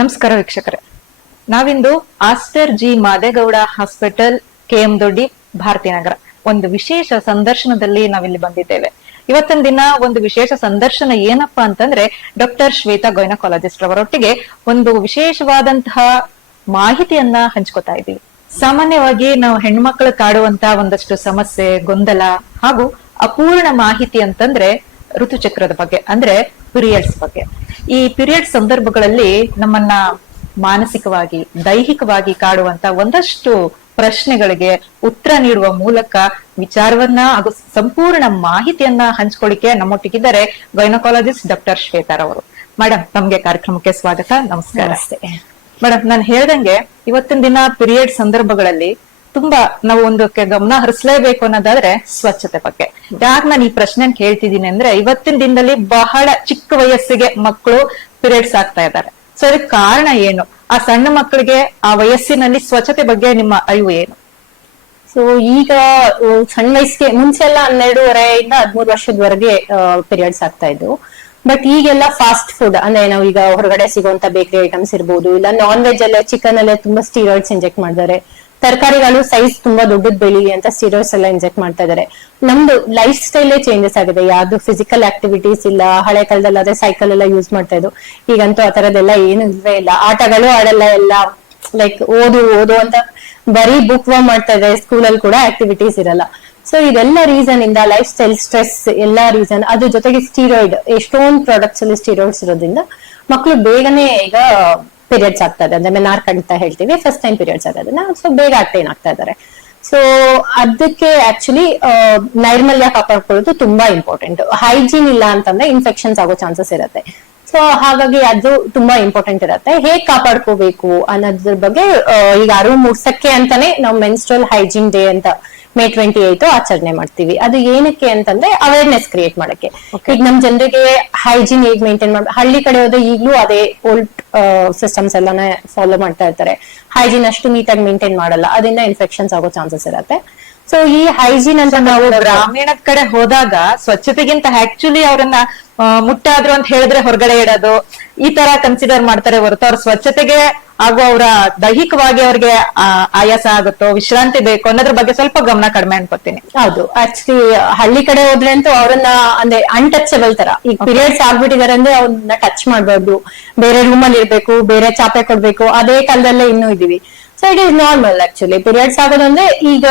ನಮಸ್ಕಾರ ವೀಕ್ಷಕರೇ, ನಾವಿಂದು Aster G Madegowda hospital, KM Doddi, Bharathinagar ಒಂದು ವಿಶೇಷ ಸಂದರ್ಶನದಲ್ಲಿ ನಾವಿಲ್ಲಿ ಬಂದಿದ್ದೇವೆ. ಇವತ್ತಿನ ದಿನ ಒಂದು ವಿಶೇಷ ಸಂದರ್ಶನ ಏನಪ್ಪಾ ಅಂತಂದ್ರೆ ಡಾಕ್ಟರ್ ಶ್ವೇತಾ ಗೈನಕಾಲಜಿಸ್ಟ್ ಅವರೊಟ್ಟಿಗೆ ಒಂದು ವಿಶೇಷವಾದಂತಹ ಮಾಹಿತಿಯನ್ನ ಹಂಚ್ಕೋತಾ ಇದ್ದೀವಿ. ಸಾಮಾನ್ಯವಾಗಿ ನಾವು ಹೆಣ್ಮಕ್ಳು ಕಾಡುವಂತಹ ಒಂದಷ್ಟು ಸಮಸ್ಯೆ, ಗೊಂದಲ ಹಾಗೂ ಅಪೂರ್ಣ ಮಾಹಿತಿ ಅಂತಂದ್ರೆ ಋತುಚಕ್ರದ ಬಗ್ಗೆ, ಅಂದ್ರೆ ಪೀರಿಯಡ್ಸ್ ಬಗ್ಗೆ. ಈ ಪೀರಿಯಡ್ ಸಂದರ್ಭಗಳಲ್ಲಿ ನಮ್ಮನ್ನ ಮಾನಸಿಕವಾಗಿ, ದೈಹಿಕವಾಗಿ ಕಾಡುವಂತ ಒಂದಷ್ಟು ಪ್ರಶ್ನೆಗಳಿಗೆ ಉತ್ತರ ನೀಡುವ ಮೂಲಕ ವಿಚಾರವನ್ನ ಹಾಗೂ ಸಂಪೂರ್ಣ ಮಾಹಿತಿಯನ್ನ ಹಂಚ್ಕೊಳ್ಳಿಕ್ಕೆ ನಮ್ಮೊಟ್ಟಿಗಿದ್ದಾರೆ ಗೈನಕಾಲಜಿಸ್ಟ್ ಡಾಕ್ಟರ್ ಶ್ವೇತಾರವರು. ಮೇಡಮ್, ತಮ್ಗೆ ಕಾರ್ಯಕ್ರಮಕ್ಕೆ ಸ್ವಾಗತ. ನಮಸ್ಕಾರ. ಮೇಡಮ್, ನಾನು ಹೇಳ್ದಂಗೆ ಇವತ್ತಿನ ದಿನ ಪೀರಿಯಡ್ ಸಂದರ್ಭಗಳಲ್ಲಿ ತುಂಬಾ ನಾವು ಒಂದಕ್ಕೆ ಗಮನ ಹರಿಸಲೇಬೇಕು ಅನ್ನೋದಾದ್ರೆ ಸ್ವಚ್ಛತೆ ಬಗ್ಗೆ. ಯಾಕೆ ನಾನು ಈ ಪ್ರಶ್ನೆ ಕೇಳ್ತಿದ್ದೀನಿ ಅಂದ್ರೆ, ಇವತ್ತಿನ ದಿನದಲ್ಲಿ ಬಹಳ ಚಿಕ್ಕ ವಯಸ್ಸಿಗೆ ಮಕ್ಕಳು ಪೀರಿಯಡ್ಸ್ ಆಗ್ತಾ ಇದ್ದಾರೆ. ಸೊ ಅದಕ್ಕೆ ಕಾರಣ ಏನು? ಆ ಸಣ್ಣ ಮಕ್ಕಳಿಗೆ ಆ ವಯಸ್ಸಿನಲ್ಲಿ ಸ್ವಚ್ಛತೆ ಬಗ್ಗೆ ನಿಮ್ಮ ಅರಿವು ಏನು? ಸೊ ಈಗ ಸಣ್ಣ ವಯಸ್ಸಿಗೆ ಮುಂಚೆ ಎಲ್ಲ 12.5 ಇಂದ 13 ವರ್ಷದವರೆಗೆ ಪೀರಿಯಡ್ಸ್ ಆಗ್ತಾ ಇದ್ವು. ಬಟ್ ಈಗೆಲ್ಲ ಫಾಸ್ಟ್ ಫುಡ್ ಅಂದ್ರೆ ನಾವು ಈಗ ಹೊರಗಡೆ ಸಿಗುವಂತ ಬೇಕರಿ ಐಟಮ್ಸ್ ಇರ್ಬೋದು, ಇಲ್ಲ ನಾನ್ ವೆಜ್ ಅಲ್ಲೇ, ಚಿಕನ್ ಅಲ್ಲೇ ತುಂಬಾ ಸ್ಟೀರಾಯ್ಡ್ಸ್ ಇಂಜೆಕ್ಟ್ ಮಾಡಿದ್ದಾರೆ. ತರಕಾರಿಗಳು ಸೈಜ್ ತುಂಬಾ ದೊಡ್ಡದ್ ಬೆಳೀಲಿ ಅಂತ ಸ್ಟೀರಾಯ್ಡ್ಸ್ ಎಲ್ಲ ಇಂಜೆಕ್ಟ್ ಮಾಡ್ತಾ ಇದಾರೆ. ನಮ್ದು ಲೈಫ್ ಸ್ಟೈಲೇ ಚೇಂಜಸ್ ಆಗಿದೆ. ಯಾವ್ದು ಫಿಸಿಕಲ್ ಆಕ್ಟಿವಿಟೀಸ್ ಇಲ್ಲ. ಹಳೆ ಕಾಲದಲ್ಲಿ ಅದೇ ಸೈಕಲ್ ಎಲ್ಲ ಯೂಸ್ ಮಾಡ್ತಾ ಇದ್ದು. ಈಗಂತೂ ಆ ತರದೆಲ್ಲ ಏನು ಇಲ್ವೇ ಇಲ್ಲ. ಆಟಗಳು ಆಡಲ್ಲ. ಎಲ್ಲ ಲೈಕ್ ಓದು ಅಂತ ಬರೀ ಬುಕ್ ವರ್ಕ್ ಮಾಡ್ತಾ ಇದ್ದಾರೆ. ಸ್ಕೂಲಲ್ಲಿ ಕೂಡ ಆಕ್ಟಿವಿಟೀಸ್ ಇರಲ್ಲ. ಸೊ ಇದೆಲ್ಲ ರೀಸನ್ ಇಂದ ಲೈಫ್ ಸ್ಟೈಲ್, ಸ್ಟ್ರೆಸ್ ಎಲ್ಲಾ ರೀಸನ್. ಅದ್ರ ಜೊತೆಗೆ ಸ್ಟೀರಾಯ್ಡ್, ಎಷ್ಟೊಂದು ಪ್ರಾಡಕ್ಟ್ಸ್ ಅಲ್ಲಿ ಸ್ಟೀರಾಯ್ಡ್ಸ್ ಇರೋದ್ರಿಂದ ಮಕ್ಕಳು ಬೇಗನೆ ಈಗ ಪೀರಿಯಡ್ಸ್ ಆಗ್ತಾ ಇದೆ. ಅಂದ್ರೆ ಮೆನಾರ್ಕ್ ಅಂತ ಹೇಳ್ತೀವಿ, ಫಸ್ಟ್ ಟೈಮ್ ಪೀರಿಯಡ್ಸ್ ಆಗೋದನ್ನ. ಸೊ ಬೇಗ ಅಟೈನ್ ಆಗ್ತಾ ಇದಾರೆ. ಸೊ ಅದಕ್ಕೆ ಆಕ್ಚುಲಿ ನೈರ್ಮಲ್ಯ ಕಾಪಾಡ್ಕೊಳ್ಳೋದು ತುಂಬಾ ಇಂಪಾರ್ಟೆಂಟ್. ಹೈಜೀನ್ ಇಲ್ಲ ಅಂತಂದ್ರೆ ಇನ್ಫೆಕ್ಷನ್ಸ್ ಆಗೋ ಚಾನ್ಸಸ್ ಇರುತ್ತೆ. ಸೊ ಹಾಗಾಗಿ ಅದು ತುಂಬಾ ಇಂಪಾರ್ಟೆಂಟ್ ಇರುತ್ತೆ. ಹೇಗ್ ಕಾಪಾಡ್ಕೋಬೇಕು ಅನ್ನೋದ್ರ ಬಗ್ಗೆ ಈಗ ಅರಿವು ಮೂಡ್ಸಕ್ಕೆ ಅಂತಾನೆ ನಾವು ಮೆನ್ಸ್ಟ್ರಲ್ ಹೈಜೀನ್ ಡೇ ಅಂತ May 28 ಆಚರಣೆ ಮಾಡ್ತೀವಿ. ಅದು ಏನಕ್ಕೆ ಅಂತಂದ್ರೆ ಅವೇರ್ನೆಸ್ ಕ್ರಿಯೇಟ್ ಮಾಡಕ್ಕೆ. ಈಗ ನಮ್ ಜನರಿಗೆ ಹೈಜೀನ್ ಹೇಗ್ ಮೇಂಟೈನ್ ಮಾಡ್ಬೇಕು. ಹಳ್ಳಿ ಕಡೆ ಹೋದ್ರೆ ಈಗ್ಲೂ ಅದೇ ಓಲ್ಡ್ ಸಿಸ್ಟಮ್ಸ್ ಎಲ್ಲಾನೇ ಫಾಲೋ ಮಾಡ್ತಾ ಇರ್ತಾರೆ. ಹೈಜೀನ್ ಅಷ್ಟು ನೀಟಾಗಿ ಮೇಂಟೈನ್ ಮಾಡಲ್ಲ. ಅದರಿಂದ ಇನ್ಫೆಕ್ಷನ್ಸ್ ಆಗೋ ಚಾನ್ಸಸ್ ಇರುತ್ತೆ. ಸೊ ಈ ಹೈಜೀನ್ ಅಂತ ನಾವು ಗ್ರಾಮೀಣದ ಕಡೆ ಹೋದಾಗ ಸ್ವಚ್ಛತೆಗಿಂತ ಆಕ್ಚುಲಿ ಅವ್ರನ್ನ ಮುಟ್ಟಾದ್ರು ಅಂತ ಹೇಳಿದ್ರೆ ಹೊರಗಡೆ ಇಡೋದು, ಈ ತರ ಕನ್ಸಿಡರ್ ಮಾಡ್ತಾರೆ ಹೊರತು ಅವ್ರ ಸ್ವಚ್ಛತೆಗೆ ಹಾಗೂ ಅವರ ದೈಹಿಕವಾಗಿ ಅವ್ರಿಗೆ ಆಯಾಸ ಆಗುತ್ತೋ, ವಿಶ್ರಾಂತಿ ಬೇಕು ಅನ್ನೋದ್ರ ಬಗ್ಗೆ ಸ್ವಲ್ಪ ಗಮನ ಕಡಿಮೆ ಅನ್ಕೋತೀನಿ. ಹೌದು, ಆಕ್ಚುಲಿ ಹಳ್ಳಿ ಕಡೆ ಹೋದ್ರೆ ಅಂತೂ ಅವ್ರನ್ನ ಅಂದ್ರೆ ಅನ್ಟಚಬಲ್ ತರ. ಈಗ ಪೀರಿಯಡ್ಸ್ ಆಗ್ಬಿಟ್ಟಿದಾರೆ ಅಂದ್ರೆ ಅವ್ರನ್ನ ಟಚ್ ಮಾಡ್ಬಾರ್ದು, ಬೇರೆ ರೂಮ್ ಅಲ್ಲಿ ಇರ್ಬೇಕು, ಬೇರೆ ಚಾಪೆ ಕೊಡ್ಬೇಕು. ಅದೇ ಕಾಲದಲ್ಲೇ ಇನ್ನೂ ಇದೀವಿ. So it is normal. Actually periods ಆಗೋದಂದ್ರೆ ಈಗ